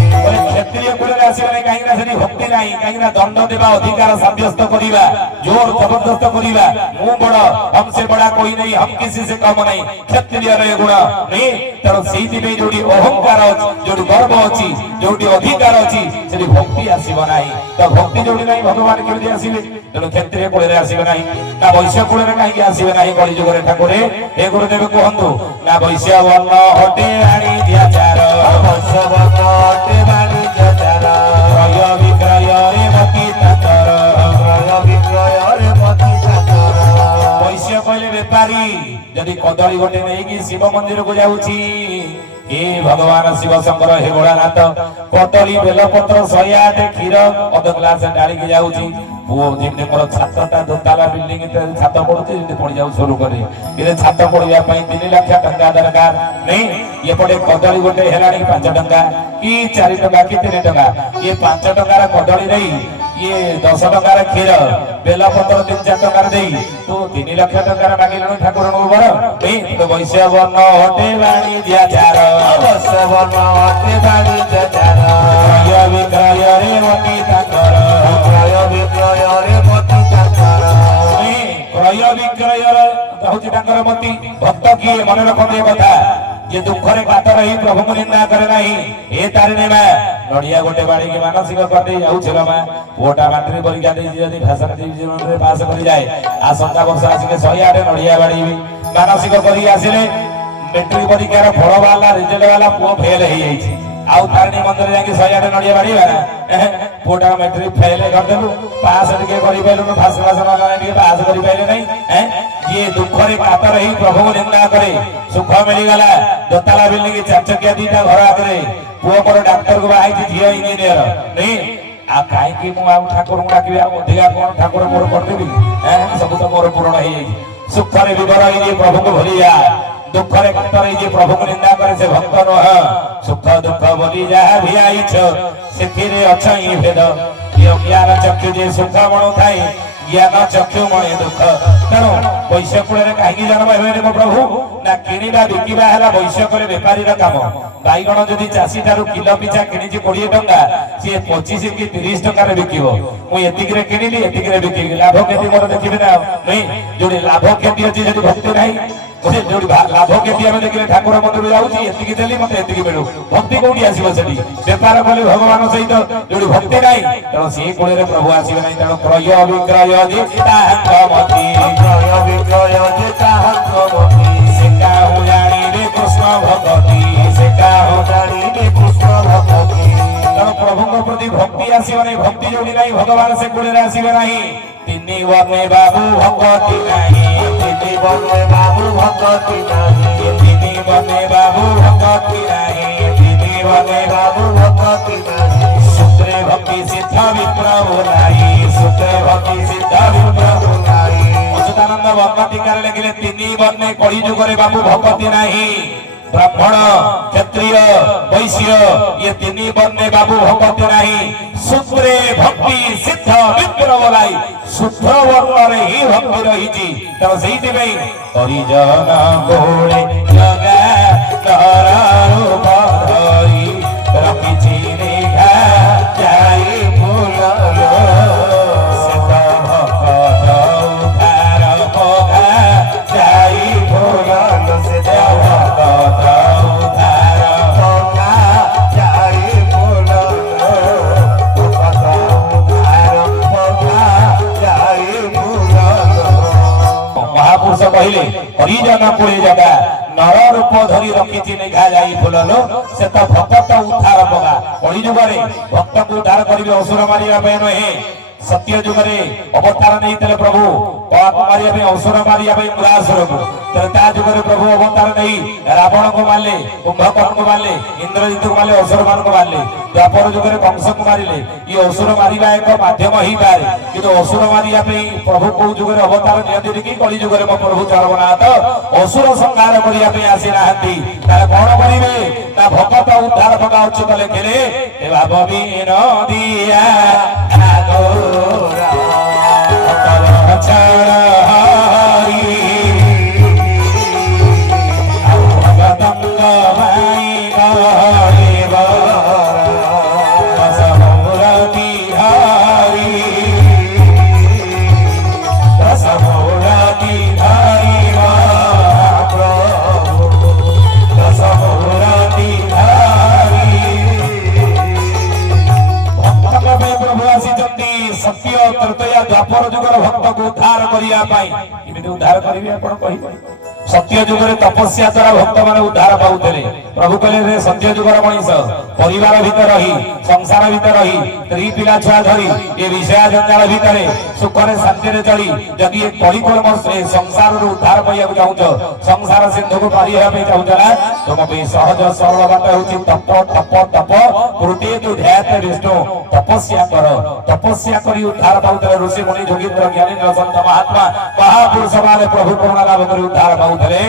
क्षत्रिय कूल आसबे कहीं भक्ति ना कहीं दंड देवा अधिकार सब्यस्त करवा जोर जबरदस्त करवा मु बड़ हमसे बड़ा कोई नहीं हम किसी से कम नहीं क्षत्रिय गुण नहीं तेणु से जो अहंकार जो गर्व अच्छी जो अधिकार अच्छी से भक्ति आसब ना तो भक्ति जो नहीं भगवान केमी आसवे तेणु क्षत्रिय कूल आसबे ना वैश्य कूल कहीं आसबे ना कलिजुगे ठाकुर हे गुरुदेव कहतु ना वैश्य वर्ण हटे आनी दियाचार वैश्य वर्ण हटे वाणिज्य चार क्रय विक्रय रे मती तातर क्रय विक्रय रे मती तातर वैश्य कहले बेपारी जदि कदली गोटे नहीं शिव मंदिर को जाऊची हे भगवान शिव शंकर हे भोलानाथ कदली बेलपत्र 108 क्षीर अध ग्लास डाली के जाऊची पुओ जिम्मे मोर छातटा दोताला बिल्डिंग छात पड़ुची जिम्मे पड़ जाऊ शुरू करे ये छात पड़िया 3 लाख टंका दरकार नहीं ये पड़े कदली गोटे हेलानी 5 टंका कि 4 टंका कि 3 टंका ये 5 टंकार कदली नहीं ये 10 टंकार क्षीर बेलपत्र 3-4 टंकार दे तो 3 लाख टंकार मागिलु ठाकुर बर नहीं तो वैश्य वर्ण हटे वाणिज्य चार वैश्य वर्ण हटे वाणिज्य चार क्रय विक्रय रे मती ताकर क्रय विक्रय रे मती ताकर क्रय विक्रय हूँ ताकर मती भक्त किए मन रखते कथा ये दुख रे कातर ही प्रभु को निंदा करे नहीं ए तारिणी मां नडिया गोटे बाड़ी के मानसिक करते जाउछल मां पोटा मात्री परीक्षा दे जदी भाषण जीवन रे पास कर जाए आसंता वर्ष आसिके 108 नडिया बाड़ी मानसिक करी आसिले मैट्रिक परीक्षा रो फल वाला रिजल्ट वाला पुओ फेल हे जाई आउ तारिणी मंदिर जाके 108 नडिया बाड़ी पोटा मैट्रिक फेल कर देलु पास के करि पाइलु भाषण भाषण के पास करि पाइले नहीं हैं ये दुख रे कातर ही प्रभु को निंदा करे सुख मिल गला दोताला बिल्डिंग 4 चकिया 2टा घर आगे पुओ पर डॉक्टर को बाई झियो इंजीनियर नहीं आ काई की मु ठाकुर डाकबी अधिका कोन ठाकुर मोर कर देबी सब तो मोर पूर्ण हे सुख रे विवर ही प्रभु को भूली जा दुख रे कातर ही प्रभु को निंदा करे से भक्त नह सुख दुख बोली जा भी आइछ सेथिरे अछई भेद ये ज्ञान चक्षु जे सुख मणु थाई ज्ञान चक्षु मणे दुख तेणु वैश्य कूल कहीं जन्म हे मो प्रभु ना किणवा बिकवा है वैश्य कूल बेपारी काम बैगण जदि चाषी ठार किलो पिछा कि 20 टंका सी 25 कि 30 टंकार बिकिब मुझे किणिली एतिक बिकि लाभ क्षति मोर देखिए ना नहीं जो लाभ क्षति अच्छी जो भक्ति ना जो लाभ क्षति आम देखिए ठाकुर मंदिर जाऊँगी एतिक देली मत एतिक मिलू भक्ति कौटी आसो से बेपार कले भगवान सहित जो भक्ति ना तेणु सी कूल प्रभु आसवे ना तेणु क्रय विक्रय क्रय विक्रय सेका हो जानी कृष्ण भक्ति सेका हो जानी कृष्ण भक्ति तेणु प्रभु प्रति भक्ति आसो ना भक्ति जो ना भगवान से कूल आसवे ना 3 वर्णे बाबू भक्ति नहीं 3 वर्णे बाबू भक्ति नहीं 3 वर्णे बाबू भक्ति नहीं 3 वर्णे बाबू भक्ति नहीं सूत्रे भक्ति सिद्ध विप्र बोलाई सूत्रे भक्ति सिद्ध विप्र बोलाई अच्युतानंद वर्मा टीकार लिखिले 3 वर्णे कलि जुगरे बाबू भक्ति नहीं ब्राह्मण क्षत्रिय वैश्य ये 3 वर्णे बाबू भक्ति नहीं सूत्रे भक्ति सिद्ध विप्र बोलाई शुद्ध वर्ण ही भक्ति रही तेणु से हरिजन गोले लगा रखी रेखा जाई फूल जाई फूल से କହିଲେ ହରିଜନ କୋଳି ଜାଗା ନର ରୂପ ଧରି ରଖିଛି ନିଘା ଯାଇ ଫୁଲଲୋ ସେ ତ ଭକ୍ତ ଉଦ୍ଧାର ପଗା। କଳି ଯୁଗରେ ଭକ୍ତଙ୍କୁ ଉଦ୍ଧାର କରିବେ, ଅସୁର ମାରିବା ପାଇଁ ନୁହେଁ। ସତ୍ୟ ଯୁଗରେ ଅବତାର ନେଇଥିଲେ ପ୍ରଭୁ କଳାକୁ ମାରିବା ପାଇଁ, ଅସୁର ମାରିବା ପାଇଁ ମୂଳାସୁରକୁ। ତା ଯୁଗରେ ପ୍ରଭୁ ଅବତାର ନେଇ ରାବଣକୁ ମାରିଲେ, କୁମ୍ଭକର୍ଣ୍ଣକୁ ମାରିଲେ, ଇନ୍ଦ୍ରଜିତକୁ ମାରିଲେ, ଅସୁର ମାନଙ୍କୁ ମାରିଲେ। ଦ୍ୱାପର ଯୁଗରେ କଂସକୁ ମାରିଲେ। ଇଏ ଅସୁର ମାରିବା ଏକ ମାଧ୍ୟମ ହେଇପାରେ, କିନ୍ତୁ ଅସୁର ମାରିବା ପାଇଁ ପ୍ରଭୁ କୋଉ ଯୁଗରେ ଅବତାର ନିଅନ୍ତି କି? କଳି ଯୁଗରେ ମୋ ପ୍ରଭୁ ଜଗନ୍ନାଥ ଅସୁର ସଂହାର କରିବା ପାଇଁ ଆସିନାହାନ୍ତି। ତାହେଲେ କଣ କରିବେ ନା ଭଗତ ଉଦ୍ଧାର ପକା ଉଚିତ ଲେଖିଲେ ଏ ଭାବ ବିନୋଦିଆ सत्य तृतीया द्वापर जुगर भक्त को उद्धार करने उद्धार करेंगे आप कहे सत्य जुगर तपस्या द्वारा भक्त मैंने उद्धार पाते प्रभु कहले सत्य जुगर मनीष परिवार भीतर रही संसार भीतर रही स्त्री पिला छुआ धरी ये विषय जंजाल भितर सुखरे शांति चली जदि परिक्रम संसार उद्धार पाइबा चाहूच संसार सिंधु को पारी चाहूच ना तुम सहज सरल बाट हूँ तप तप तप कृते तु ध्यात विष्णु तपस्या कर तपस्या करी उद्धार पाते ऋषि मुनि जोगींद्र ज्ञानी संत महात्मा महापुरुष माने प्रभु करुणा लाभ कर उद्धार पाते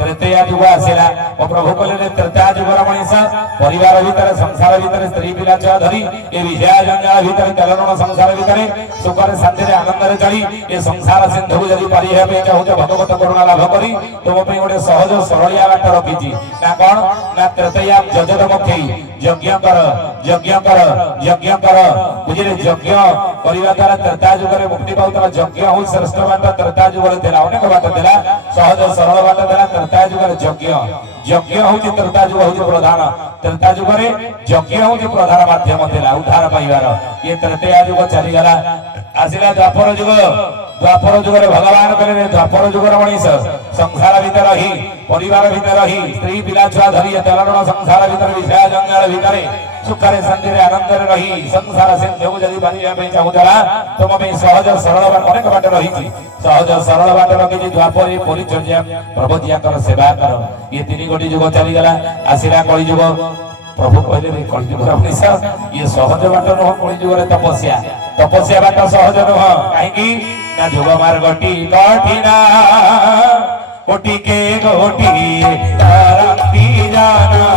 तृतीया जुग आसला मो प्रभु कहले तृतीया जुगर मनीष परिवार भीतर संसार भीतर स्त्री पिला छुआ धरी ये विषय जंजाल भीतर चलन संसार भीतर सुखरे शांति आनंद चली ये संसार सिंधु को जब पारी चाहूच भगवत करुणा लाभ करी तुम गोटे सहज सरलिया बाट रखी ना कौन ना तृतीया जजर मखई यज्ञ कर यज्ञ कर यज्ञ कर बुझे यज्ञ करने द्वारा तृतीया जुगर मुक्ति पाता यज्ञ हूँ श्रेष्ठ बाट तृतीया जुगर अनेक बाट देला सहज सरल बाट देला तृतीया जुगर यज्ञ यज्ञ हूँ तृतीया जुग हूँ प्रधान तृतीया जुगर यज्ञ हूँ प्रधान माध्यम देला उद्धार पाइबार ये तृतीया जुग चलीगला आसला द्वापर जुगर भगवान कहले द्वापर जुगर मनीष संसार भीतर रही परिवार भीतर रही स्त्री पिला छुआ धरी चलन संसार भीतर विषय जंजाल भीतर सुखरे शांति आनंद रही संसार सिंधु को जब पानी चाहूला तुम सहज सरल बाट अनेक बाट रही सहज सरल बाट रखी द्वापर परिचर्या प्रभुजिया सेवा कर ये तीन गोटी जुग चलीगला आसला कली जुग प्रभु कहले कलिजुगर मनीष ये सहज बाट नुह कलिजुगर तपस्या तपस्या बाट सहज नुह कहीं ना जुग मार्गटी कठिना कोटि के गोटी तारंती जाना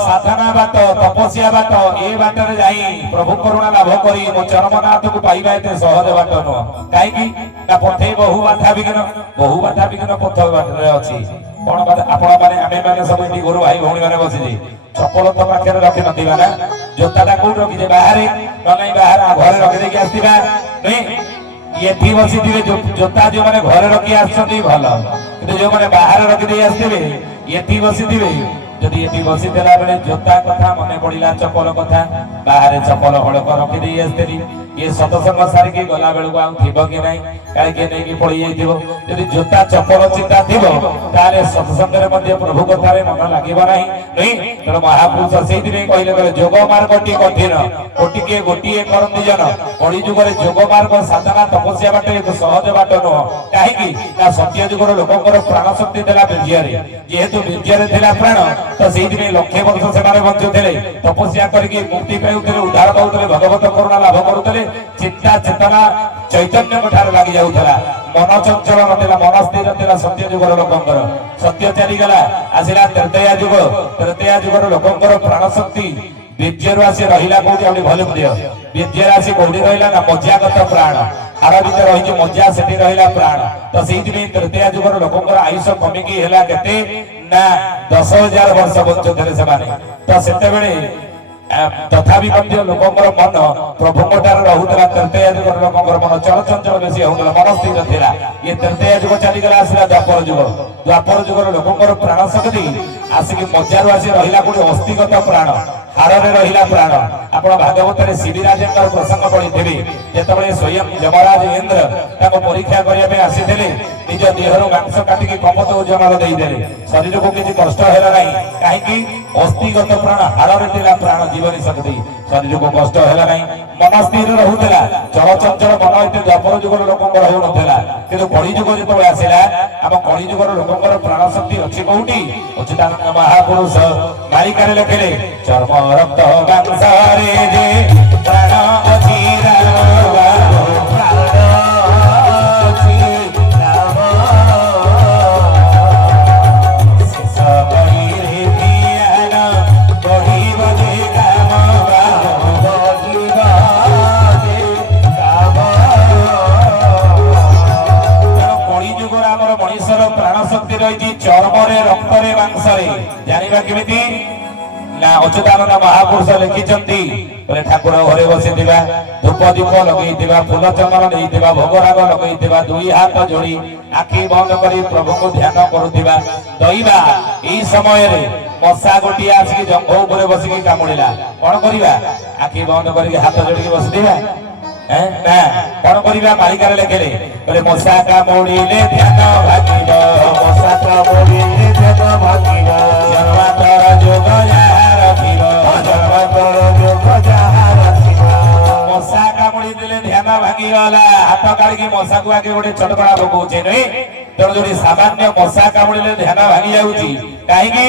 साधना बाट तपस्या बाट ये बाटर जाई प्रभु करुणा लाभ करी मो चरमनाथ को पाइबा एते सहज बाट न काई ना पथे बहु बाधा विघ्न पथ बाटरे अछि कोन बात आपण माने आमे माने सब एटी गुरु भाई भौणी माने बसिजे चप्पल तो पाखे रखि नथिबा ना जोताटा कोड रखि जे बाहर नै बाहर घरे रखि देके आस्तिबा नै एठी बसिथिबे जोता जो माने घरे रखि आछथि भलो किंतु जो माने बाहर रखि दे आस्तिबे एठी बसिथिबे जदि ये बसी देला बेले जोता कथा मने पड़िला चप्पल कथा बाहर चप्पल हड़क रखी दे आसतेली ये सतसंग सारी के गला बेलू आ थिबो कि नाही काहे के नै कि पड़ी जाइथिबो जदि जोता चप्पल चिंता थिबो तारे सतसंग रे मध्ये प्रभु कथा रे मन लागिबो नाही नहीं तर महापुरुष सेहि दिने कहिले करे जोग मार्गटी कठिन कोटि के गोटिए करंती जन कली जुग रे जोग मार्ग साधना तपस्या बाट एक सहज बाट न काहे कि ना सत्य जुगर लोककर प्राण शक्ति देला बिरजिया रे जेहेतु बिरजिया रे देला प्राण तो सेहि दिने लक्ष्य वर्ष से बंचुले तपस्या करके मुक्ति पाउते उद्धार पाउते भगवत करुणा लाभ करुते चिंता चेतना चैतन्य ठार लगी जाऊला मन चंचल नथिला मन स्थिर थिला सत्य जुगर लोकंकर सत्य चलीगला आसला तृतीया जुगर लोकंकर प्राण शक्ति बीर्जर आसी रहिला कोठी आउली भल्यूम दियो बीर्जर आसी कोठी रहिला ना मज्जागत प्राण हार भीतर रही मज्जा सेठी रहिला प्राण तो सेहि तृतीया जुगर लोकंकर आयुष कमिकी हेला केते ना 10,000 वर्ष बंचुले से तो सेते बेले तथापि लोकंर मन प्रभुंठ रोला तृतीय जुग लोकंर मन चलचंचल बेसी होगा मन स्थिर था ये तृतीय जुग चलीगला आसला द्वापर जुगर लोकंर प्राण शक्ति आसिक मजार आसी रहा गोटे अस्थिगत प्राण हाड़े रहा प्राण आप भागवत शिविराज प्रसंग पढ़ी जिते स्वयं यमराज इंद्र परीक्षा करने आसी निज देहर मांस काटिकी कमत ओजन देदेले शरीर को किसी कष्ट है ना कहीं अस्थिगत प्राण हाड़े प्राण जीवन शक्ति शरीर को कष्ट है ना मन स्थिर रोला चलचंचल मन ये द्वापर जुगर लोकंर होना कि कली जुग जो आसला आम कली जुगर लोकंर प्राण शक्ति अच्छी कौटी अच्युतानंद महापुरुष मालिकार लिखिले चर्म रक्त मांसरे जे प्राण अछि चर्म रक्त मांसरे जाना केमी ना अच्युतानंद महापुरुष लिखिं ठाकुर घरे बसी धूप दीप लगे फूल चंदन नहीं भोगराग लगे दुई हाथ जोड़ी आखि बंद कर प्रभु को ध्यान करुवा दईवा यही समय मशा गोटे आसिक जंघ उपर बसिक कामुड़ा कौन करवा आखि बंद कर हाथ जोड़ी बसदे ना कौन करवा मालिकार लिखिले बोले मशा कामुड़े ध्यान भागिब मशा कामुड़े ध्यान भागिब जन्मांतर जोग मशा कामुड़ी देले ध्यान भांगीगला हाथ काढ़ी मशा को आगे गोटे चटकड़ा पकाउछे नहीं तेणु जो सामान्य मशा कामुड़े ध्यान भांगी जाऊँगी कहीं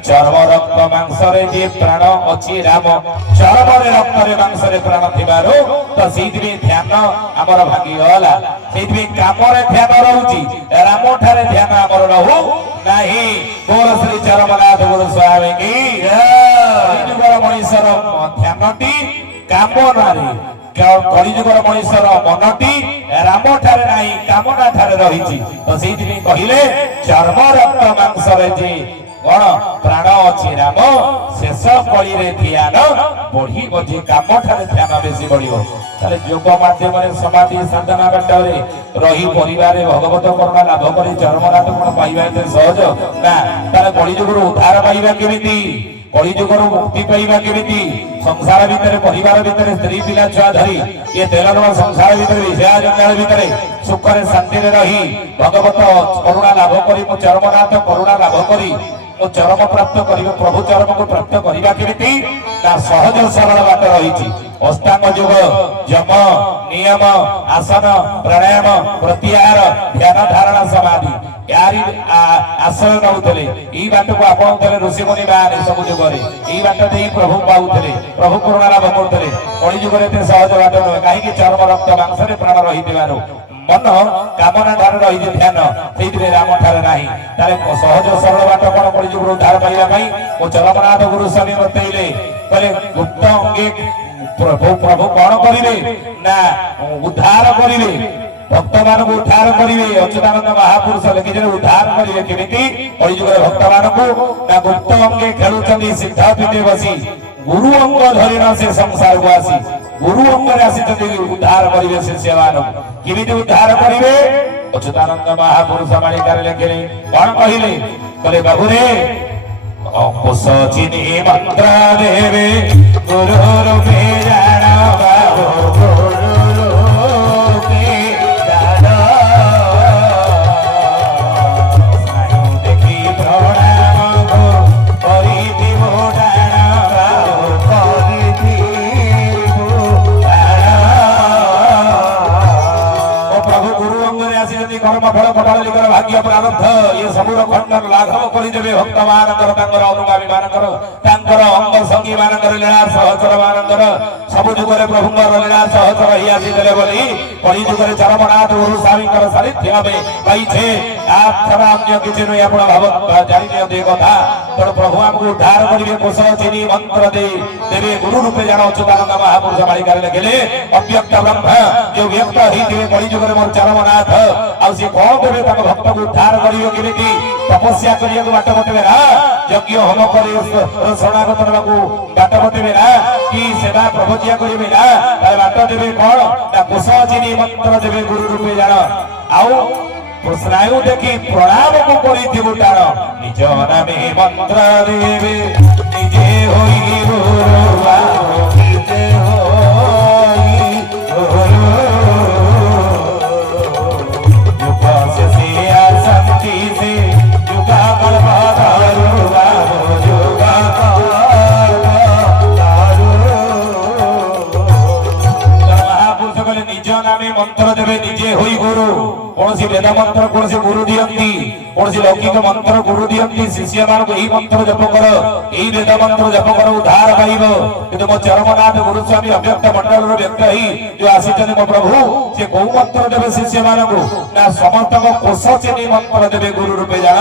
चर्म रक्त मांसरे जे प्राण अच्छी राम चर्म रक्त मांसरे प्राण थिबारो तो सेइथि ध्यान आमर भांगीगला सेइथि काम ध्यान रहुची राम ठारे ध्यान आमर रहू नाही बोल श्री चरमनाथ गुरु स्वामी की कलिजुगर मनीषर ध्यानटी कामनारे कलिजुगर मनीषर मनटी राम ठारे नाही कामना ठारे रहिछि तो सेइथि कहिले चर्म रक्त मांसरे जे कौन प्राण अच्छी राम शेष कली ध्यान बढ़ी जे काम ठारे ध्यान बेसी बढ़ो ताले योग माध्यम समाधि साधना बाटरे रही परिवार भगवत करुणा लाभ कर चरमनाथ गुण पाइबा एते सहज ना ताले कली जुगर उद्धार पाइबा केमिति कली जुगर मुक्ति पाइबा केमिति संसार भितर परिवार भितर स्त्री पिला छुआ धरी ये तेलनवा संसार भितर विषया जंजाल भितर सुखरे शांति रही भगवत करुणा लाभ करी मो चरमनाथ करुणा लाभ करी चरम प्राप्त कर प्रभु चरम को प्राप्त करवा केमिति ना सहज सरल बात रही अष्टांग योग जम नियम आसन प्राणायाम प्रत्याहार ध्यान धारणा समाधि यारी आश्रय नौले यही बाट को आपणे ऋषि मुनि बाहर सब जुगे यही बाट दे प्रभु पाऊले प्रभु करुणा लाभ करते कली जुगे सहज बाट नुहे कहीं चर्म रक्त मांसरे प्राण रही मन कामना ठार रही ध्यान से राम ठार ना सहज सरल बाट कौन कली जुग उद्धार पाइबा मो चरमनाथ गुरु स्वामी बतैले कहले गुप्त अंगे प्रभु कौन करेंगे ना उद्धार करेंगे भक्त मान को उद्धार करेंगे अच्युतानंद महापुरुष लिखिले उद्धार करेंगे केमिति कली जुग भक्त मान को ना गुप्त अंगे खेलुचंदी सिद्ध पीठे बसी गुरु अंग धरिन से संसार को आसी गुरु अंगरे आसी उद्धार करेंगे शिष्य मान किमिति उद्धार करेंगे अच्युतानंद महापुरुष मालिकार लिखिले कौन कहले कहले बाबू रे अंकुश चिन्ह मंत्र देवे गुरु रूपे जान बाबू गुरु रूपे जान स्नायु देखी प्रणाम को करी मोडान बाबू करी प्रभु गुरु अंगरे आसी कर्म फल कटाल लिखर भाग्य प्रारब्ध ये सबुर खंडन लाघव करदेवे भक्त मानकर अनुगामी मानकर अंग संगी मानकर लीला सहचर मानकर सबु जुगरे प्रभुंर लीला सहचर ही आसीदे बोली कली जुगरे चरमनाथ गुरु स्वामी सानिध्य पाई ଆଥର ଅନ୍ୟ କିଛି ନୁହେଁ ଆପଣ ଜାଣି ନିଅନ୍ତୁ ଏ କଥା। ତେଣୁ ପ୍ରଭୁ ଆମକୁ ଉଦ୍ଧାର କରିବେ କୋଷ ଚିନି ମନ୍ତ୍ର ଦେଇ ଦେବେ ଗୁରୁ ରୂପେ ଜାଣ ଅଚ୍ୟୁତାନନ୍ଦ ମହାପୁରୁଷ ମାଳିକାରେ ଲେଖିଲେ ଅବ୍ୟକ୍ତ ବ୍ରହ୍ମ ଯୋଉ ବ୍ୟକ୍ତ ହେଇଥିବେ କଳିଯୁଗରେ ମୋର ଚରମନାଥ ଆଉ ସେ କଣ ଦେବେ ତାଙ୍କ ଭକ୍ତକୁ ଉଦ୍ଧାର କରିବେ କେମିତି ତପସ୍ୟା କରିବାକୁ ବାଟ ବତେଇବେ ନା ଯଜ୍ଞ ହୋମ କରି ଶରଣାଗତ ହେବାକୁ ବାଟ ବତେଇବେ ନା କି ସେବା ପ୍ରଭଜିଆ କରିବେ ନା ତାହେଲେ ବାଟ ଦେବେ କଣ ନା କୋଷ ଚିନି ମନ୍ତ୍ର ଦେବେ ଗୁରୁ ରୂପେ ଜାଣ ଆଉ ସ୍ନାୟୁ ଦେଖି ପ୍ରଣାମକୁ କରିଥିବୁ ତାର ନିଜ ନାମେ ମନ୍ତ୍ର ଦେବେ ନିଜେ ହୋଇ ନିଜେ ଯୁଗ ସେ ଆସନ୍ତି ସେ ଯୁଗ ମହାପୁରୁଷ କହିଲେ ନିଜ ନାମେ ମନ୍ତ୍ର ଦେବେ ନିଜେ ହୋଇ ଗୁରୁ କୌଣସି ବେଦ ମନ୍ତ୍ର କୌଣସି ଗୁରୁ ଦିଅନ୍ତି କୌଣସି ଲୌକିକ ମନ୍ତ୍ର ଗୁରୁ ଦିଅନ୍ତି ଶିଷ୍ୟ ମାନଙ୍କୁ ଏଇ ମନ୍ତ୍ର ଜପ କର ଏଇ ବେଦ ମନ୍ତ୍ର ଜପ କର ଉଦ୍ଧାର ପାଇବ କିନ୍ତୁ ମୋ ଚରମନାଥ ଗୁରୁସ୍ୱାମୀ ଅବ୍ୟକ୍ତ ମଣ୍ଡଳର ବ୍ୟକ୍ତ ହେଇ ଯୋଉ ଆସିଛନ୍ତି ମୋ ପ୍ରଭୁ ସେ କୋଉ ମନ୍ତ୍ର ଦେବେ ଶିଷ୍ୟ ମାନଙ୍କୁ ନା ସମସ୍ତଙ୍କ କୋଷ ଚିନି ମନ୍ତ୍ର ଦେବେ ଗୁରୁ ରୂପେ ଜାଣ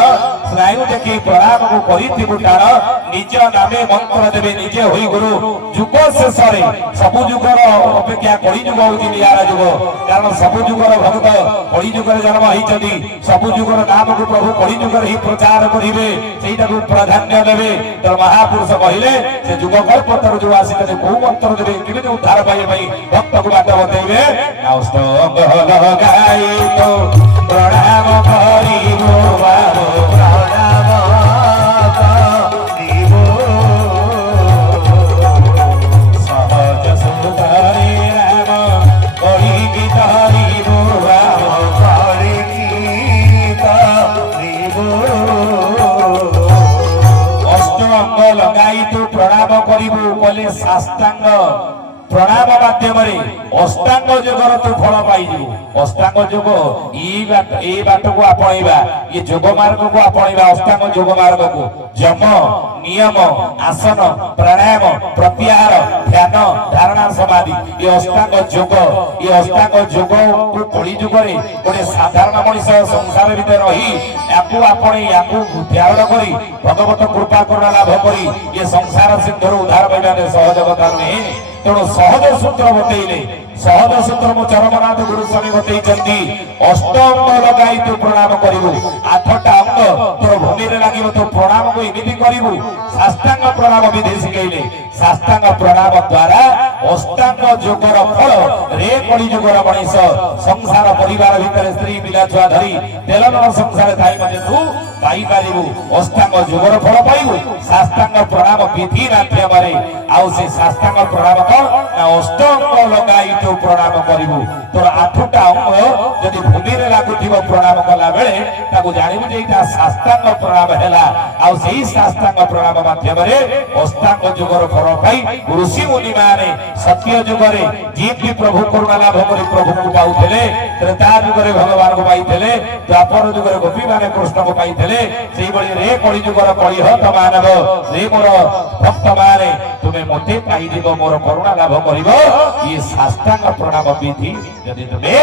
ସ୍ନାୟୁ ଦେଖି ପ୍ରଣାମକୁ କରିଥିବୁ ଟାଣ ନିଜ ନାମେ ମନ୍ତ୍ର ଦେବେ ନିଜେ ହୋଇ ଗୁରୁ ଯୁଗ ଶେଷରେ ସବୁ ଯୁଗର ଅପେକ୍ଷା କଳି ଯୁଗ ହଉଛି ନିଆରା ଯୁଗ କାରଣ ସବୁ ଯୁଗର ଭକ୍ତ କଳି ଯୁଗରେ ଜନ୍ମ ହେଇଛନ୍ତି ସବୁ ଯୁଗର ନାମକୁ ପ୍ରଭୁ କଳି ଯୁଗରେ ହିଁ ପ୍ରଚାର କରିବେ ସେଇଟାକୁ ପ୍ରାଧାନ୍ୟ ଦେବେ ତେଣୁ ମହାପୁରୁଷ କହିଲେ ସେ ଯୁଗ କଳ୍ପତରୁ ଯୋଉ ଆସିଛନ୍ତି କୋଉ ମନ୍ତ୍ର ଦେବେ କେମିତି ଉଦ୍ଧାର ପାଇବା ପାଇଁ ଭକ୍ତକୁ ବାଟ ବତେଇବେ ଲଗାଇ ତ ପ୍ରଣାମ କରିବୁ ପ୍ରଣାମ କରିବୁ ସହଜ ସୁନ୍ଦରୀ ରାମ କହିବି ଧରିବୁ ଅଷ୍ଟଅଙ୍ଗ ଲଗାଇ ତୁ ପ୍ରଣାମ କରିବୁ କଲେ ସାଷ୍ଟାଙ୍ଗ ପ୍ରଣାମ ମାଧ୍ୟମରେ ଅଷ୍ଟାଙ୍ଗ ଯୋଗର ତୁ ଫଳ ପାଇଯିବୁ ଅଷ୍ଟାଙ୍ଗ ଯୋଗ ଏଇ ବାଟକୁ ଆପଣେଇବା ଇଏ ଯୋଗ ମାର୍ଗକୁ ଆପଣେଇବା ଅଷ୍ଟାଙ୍ଗ ଯୋଗ ମାର୍ଗକୁ ଯମ ନିୟମ ଆସନ ପ୍ରାଣାୟାମ ପ୍ରତ୍ୟାହାର ଧ୍ୟାନ ଧାରଣା ସମାଧି ଏ ଅଷ୍ଟାଙ୍ଗ ଯୋଗକୁ କଳି ଯୁଗରେ ଗୋଟେ ସାଧାରଣ ମଣିଷ ସଂସାର ଭିତରେ ରହି ୟାକୁ ଆପଣେଇ ୟାକୁ ଧ୍ୟାନ କରି ଭଗବତ କୃପା କରୁଣା ଲାଭ କରି ଏ ସଂସାର ସିନ୍ଧୁରୁ ଉଦ୍ଧାର ପାଇବା ସହଜ କଥା ନୁହେଁ ତେଣୁ ସହଜ ସୂତ୍ର ବତେଇଲେ ସହଜ ସୂତ୍ର ମୋ ଚରମନାଥ ଗୁରୁସ୍ୱାମୀ ବତେଇଛନ୍ତି ଅଷ୍ଟଅଙ୍ଗ ଲଗାଇ ତୁ ପ୍ରଣାମ କରିବୁ ଆଠଟା ଅଙ୍ଗ ତୋର ଭୂମିରେ ଲାଗିବ ତୁ ପ୍ରଣାମକୁ ଏମିତି କରିବୁ ସାଷ୍ଟାଙ୍ଗ ପ୍ରଣାମ ବିଧି ଶିଖେଇଲେ ସାଷ୍ଟାଙ୍ଗ ପ୍ରଣାମ ଦ୍ୱାରା ଅଷ୍ଟାଙ୍ଗ ଯୋଗର ଫଳ ରେ କଳି ଯୁଗର ମଣିଷ ସଂସାର ପରିବାର ଭିତରେ ସ୍ତ୍ରୀ ପିଲା ଛୁଆ ଧରି ତେଲନର ସଂସାର ଥାଇ ମଧ୍ୟ ତୁ ପାଇପାରିବୁ ଅଷ୍ଟାଙ୍ଗ ଯୋଗର ଫଳ ପାଇବୁ ସାଷ୍ଟାଙ୍ଗ ପ୍ରଣାମ ବିଧି ମାଧ୍ୟମରେ ଆଉ ସେ ସାଷ୍ଟାଙ୍ଗ ପ୍ରଣାମ କଣ ନା ଅଷ୍ଟଅଙ୍ଗ ଲଗାଇ ତୁ ପ୍ରଣାମ କରିବୁ ତୋର ଆଠଟା ଅଙ୍ଗ ଯଦି ଭୂମିରେ ଲାଗୁଥିବ ପ୍ରଣାମ କଲା ବେଳେ ତାକୁ ଜାଣିବୁ ଯେ ଏଇଟା ସାଷ୍ଟାଙ୍ଗ ପ୍ରଣାମ ହେଲା ଆଉ ସେଇ ସାଷ୍ଟାଙ୍ଗ ପ୍ରଣାମ ମାଧ୍ୟମରେ ଅଷ୍ଟାଙ୍ଗ ଯୁଗର ଫଳ ପାଇ ଋଷି ମୁନି ମାନେ ସତ୍ୟ ଯୁଗରେ ଯିଏ ପ୍ରଭୁ କରୁଣା ଲାଭ କରି ପ୍ରଭୁଙ୍କୁ ପାଉଥିଲେ ତ୍ରେତା ଯୁଗରେ ଭଗବାନଙ୍କୁ ପାଇଥିଲେ ଦ୍ୱାପର ଯୁଗରେ ଗୋପୀ ମାନେ କୃଷ୍ଣଙ୍କୁ ପାଇଥିଲେ ସେଇଭଳି ରେ କଳି ଯୁଗର କଳିହତ ମାନବ ରେ ମୋର ଭକ୍ତ ମାନେ ତୁମେ ମୋତେ ପାଇଯିବ ମୋର କରୁଣା ଲାଭ କରିବ ଇଏ ସାଷ୍ଟାଙ୍ଗ ପ୍ରଣାମ ବିଧି ଯଦି ତୁମେ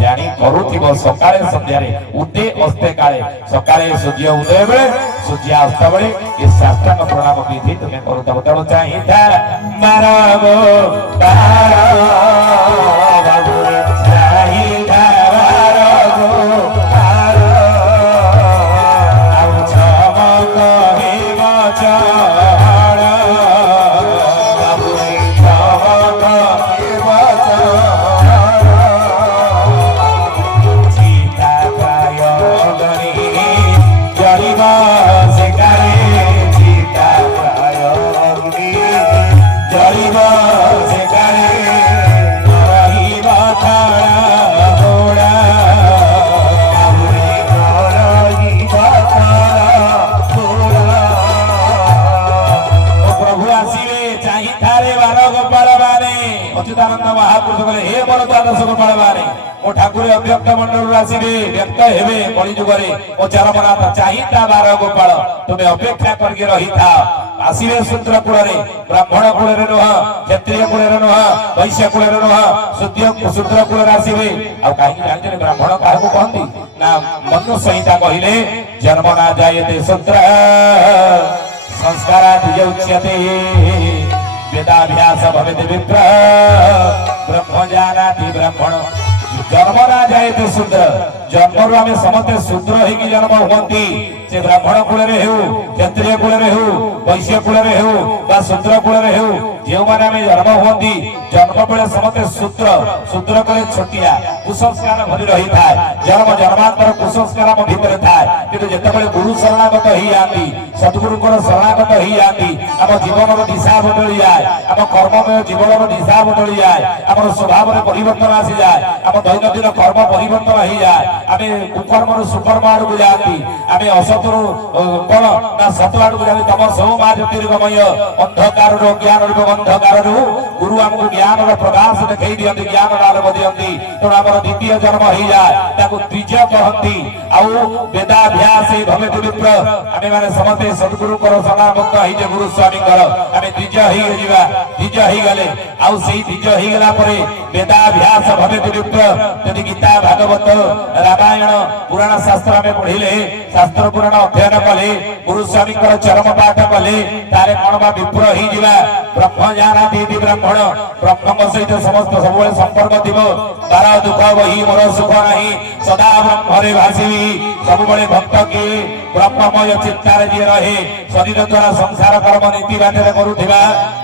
ଜାଣି କରୁଥିବ ସକାଳେ ସନ୍ଧ୍ୟାରେ ଉଦେ ଅସ୍ତେ କାଳେ ସକାଳେ ସୂର୍ଯ୍ୟ ଉଦୟ ବେଳେ ସୂର୍ଯ୍ୟ ଅସ୍ତ ବେଳେ ଏ ସାଷ୍ଟାଙ୍ଗ ପ୍ରଣାମ ବିଧି ତୁମେ କରୁଥିବ ତେଣୁ ଚାହିଁଥା ମାରବ ଚାହିଁଥା ଆଉ ଚମକ ହେବ ଅଚ୍ୟୁତାନନ୍ଦ ମହାପୁରୁଷ କହିଲେ ହେ ମୋର ଦ୍ୱାଦଶ ଗୋପାଳ ମାନେ ମୋ ଠାକୁର ଅବ୍ୟକ୍ତ ମଣ୍ଡଳରୁ ଆସିବେ ବ୍ୟକ୍ତ ହେବେ କଳି ଯୁଗରେ ମୋ ଚରମନାଥ ଚାହିଁତା ବାର ଗୋପାଳ ତୁମେ ଅପେକ୍ଷା କରିକି ରହିଥାଅ ଆସିବେ ଶୂଦ୍ର କୂଳରେ ବ୍ରାହ୍ମଣ କୂଳରେ ନୁହଁ କ୍ଷତ୍ରିୟ କୂଳରେ ନୁହଁ ବୈଶ୍ୟ କୂଳରେ ନୁହଁ ଶୂଦ୍ର କୂଳରେ ଆସିବେ ଆଉ କାହିଁକି ଜାଣିଛନ୍ତି ବ୍ରାହ୍ମଣ କାହାକୁ କହନ୍ତି ନା ମନୁ ସଂହିତା କହିଲେ ଜନ୍ମ ନା ଜାୟତେ ଶୂଦ୍ର ସଂସ୍କାରା ଦ୍ୱିଜ ଉଚ୍ୟତେ वेदाभ्यास भवेत् विप्र ब्रह्म जानाति ब्राह्मण जन्म ना जायते शूद्र जन्म आम समस्ते शूद्र होगी जन्म हुंती से ब्राह्मण कूल हो क्षत्रिय कूल हो वैश्य कूल हो शूद्र कूल हो जो मैंने जन्म हुंती जन्म बेले समस्ते शूद्र शूद्र कले छोटिया कुसंस्कार भरी रही था जन्म जन्मांतर कुसंस्कार भितर थाए कि जिते गुरु शरणागत हो जाती सद्गुरुଙ୍କର शरणागत हो जाती आम जीवन दिशा बदली जाए आम कर्ममय जीवन दिशा बदली जाए आम स्वभाव में परिवर्तन आसी जाए आम दैनंदिन कर्म परिवर्तन हो जाए आम कुकर्म सुकर्म आड़ को जाती आम असतु कौन ना सत आड़ को जाती तम सब माँ ज्योतिर्गमय अंधकार ज्ञान अंधकार गुरु आमको ज्ञान प्रकाश देखई दिखती ज्ञान आलोक दिखती तेणु आम द्वितीय जन्म हो जाए द्विज कहती आउ वेदाभ्यास भवेत् विप्र आम मैंने समस्ते सद्गुरु शरणागत होइजे गुरु स्वामी आम द्विज हो द्विज हो गले आउ से द्विज हो गला वेदाभ्यास भवेत् विप्र यदि गीता भागवत रामायण पुराण शास्त्र आम पढ़िले शास्त्र पुराण अध्ययन कले गुरु स्वामी चरम पाठ कले तारे कौन बा विप्र हो ब्रह्म जानाति ब्राह्मण ब्रह्म सहित समस्त सब संपर्क थी तार दुख बही मोर सुख नहीं सदा ब्रह्म भाषी सब भक्त किए ब्रह्ममय चिंतार जी रहे शरीर द्वारा संसार कर्म नीति बाटे करुवा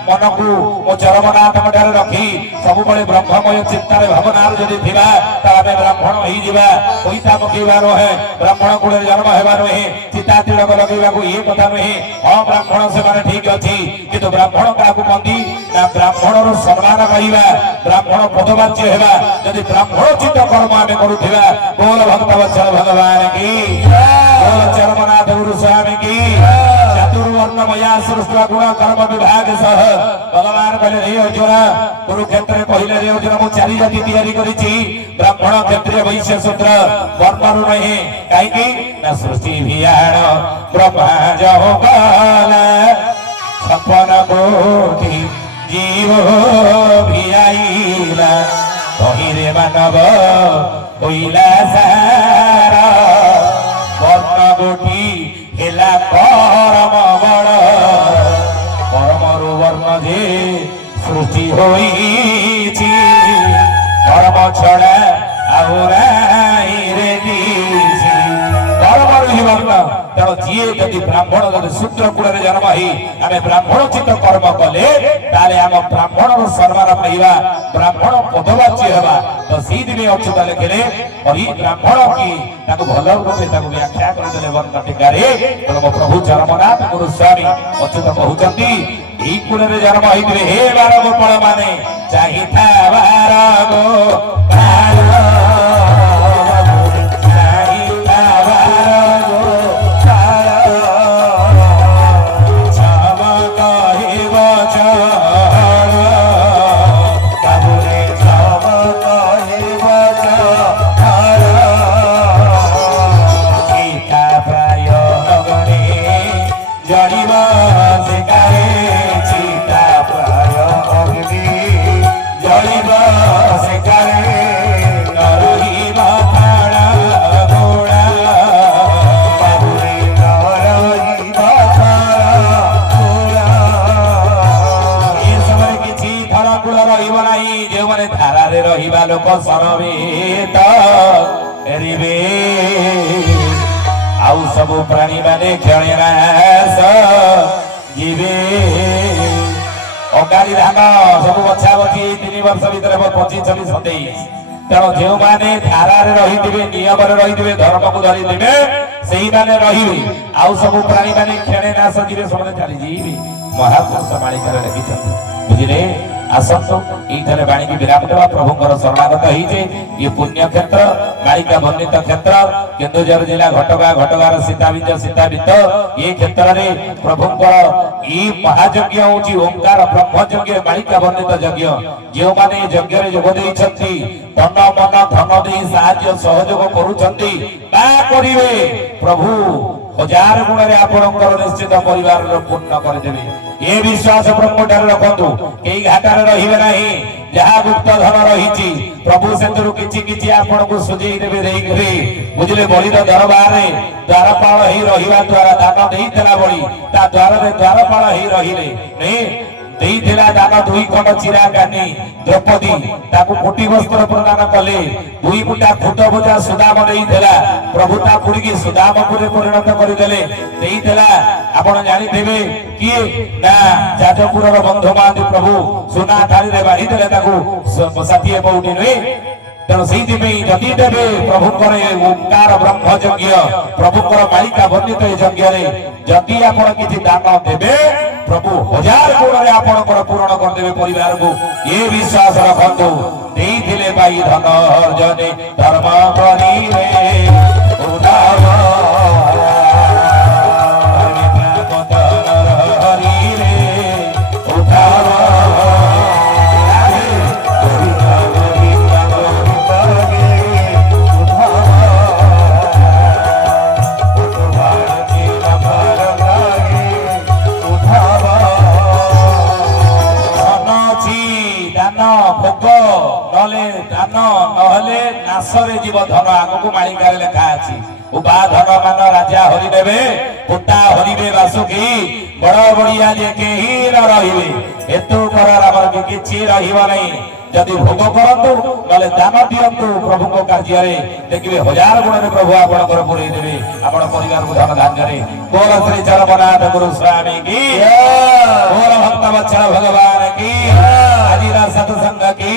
मन को मो चरमनाथ रखी सब ब्रह्ममय चिंतार भावनार जदि थिबा ताबे ब्राह्मण होइजिबा पैसा पकेबा रहे ब्राह्मण कूल जन्म हेबा रहे चिता तिलक लगेबा ये कथा नुहे हाँ ब्राह्मण से ठीक अच्छी किंतु ब्राह्मण क्या कहती ना ब्राह्मण सम्मान कहवा ब्राह्मण पदवाच्य हेबा यदि ब्राह्मण चित्त कर्म आम करुवा बोल भक्त वत्सल भगवान की बोल चरमनाथ गुरु स्वामी की चतुर्वर्णमया सृष्टि गुण कर्म विभाग सह भगवान कहले रे अर्जुन कुरुक्षेत्र कहले रे अर्जुन मु चारि जाति तैयारी करिछि ब्राह्मण क्षत्रिय वैश्य शूद्र वर्णरु नहीं काईकि ना सृष्टि भियाण ब्रह्मा जहो काला छप्पन कोटि जीव भियाइला कहिरे मानव होइला सारा वर्ण गोटी हेला परम बड़ परमरु वर्ण जे सृष्टि होइछि कर्म छड़ा आउ नाहि रे दिछि परमरु ही वर्ण तेणु जी जदि ब्राह्मण जदि शूद्र कूल जन्म ही आम ब्राह्मण चित्त कर्म कले ताले आम ब्राह्मण सम्मान पाइबा ब्राह्मण पदवाच्य हेबा तो सीधे अच्युत लिखिले वही ब्राह्मण की भल रूपे व्याख्या करदे वर्ण टीकारे प्रभु चरमनाथ गुरु स्वामी अच्युत कहते यही कूल जन्म होते हे बार गोपाल माने चाहिए बार गोपाल लोक सरवेत रे आउ सब प्राणी माने क्षणे नाश जीवे अगाड़ी धान सब बछा बची 3 वर्ष भीतर 25 26 27 तेणु जो मैंने धारा रही नियम रही धर्म को धरी से रही आउ सब प्राणी माने क्षणे नाश जीवे सब चली जीवे महापुरुष मालिका लिखिं बुझे आसतु ये बाणी की विराम देवा प्रभुंर शरणागत होइजे ये पुण्य क्षेत्र मालिका वर्णित क्षेत्र केन्दुझर जिला घटगार सीताविंद ये क्षेत्र में प्रभुंर ये महायज्ञ होची ओंकार ब्रह्मयज्ञ मालिका वर्णित यज्ञ जो माने यज्ञ रे जोग देइछंती तन मन धन दे साहाय्य सहयोग करूछंती का करिवे प्रभु 1000 गुण रे आपनकर निश्चित परिवार पूर्ण कर देबे ये विश्वास ब्रह्मठार रखंतु कई घाटार रहिबे नाही जहाँ गुप्त धन रही प्रभु से किछि आपको सुझेई देवे देइकरी बुझले बलिर दरबार द्वारपाल ही रहिबा द्वारा दान देइतला बली ता द्वार रे द्वारपाल ही रहिले नहीं देइथिला दान दुई खंड चिरा कानी द्रौपदी ताकू कोटी वस्त्र प्रदान कले दुई मुठा खुद बोझा सुदाम देइथिला प्रभु ता पुरी सुदाम पुरे परिणत करिदेले देइथिला आपण जानि देबे किए ना जाजपुर बंधु महांती प्रभु सुना थाली रे बाढ़ी देले ताकू साथी पउटी रे तेणु से जदि देवे प्रभुकर ओंकार ब्रह्म यज्ञ प्रभुकर मालिका वर्णित यज्ञ जदि आप किसी दान देवे प्रभु 1000 गुण आपणकर पूरण करदे परिवार को ये विश्वास रखु देइथिले भाई धन अर्जने धर्म करिवे नाशरे जीव धन आगको मालिका लेखा अछि उबा धन मान राजा हरि देवे पुता हरिबे बासुकी बड़ बड़िया जे केही न रहिबे एतु कर हमर के किछि रहिबो नै जदि भोग करंतु गले दान दियंतु प्रभु को कार्य रे देखिबे 1000 गुण रे प्रभु आपण कर पुरै देबे आपण परिवार को धन दान करे बोल श्री चरमनाथ गुरु स्वामी की बोल भक्त वत्सल भगवान की आदिरा सत्संग की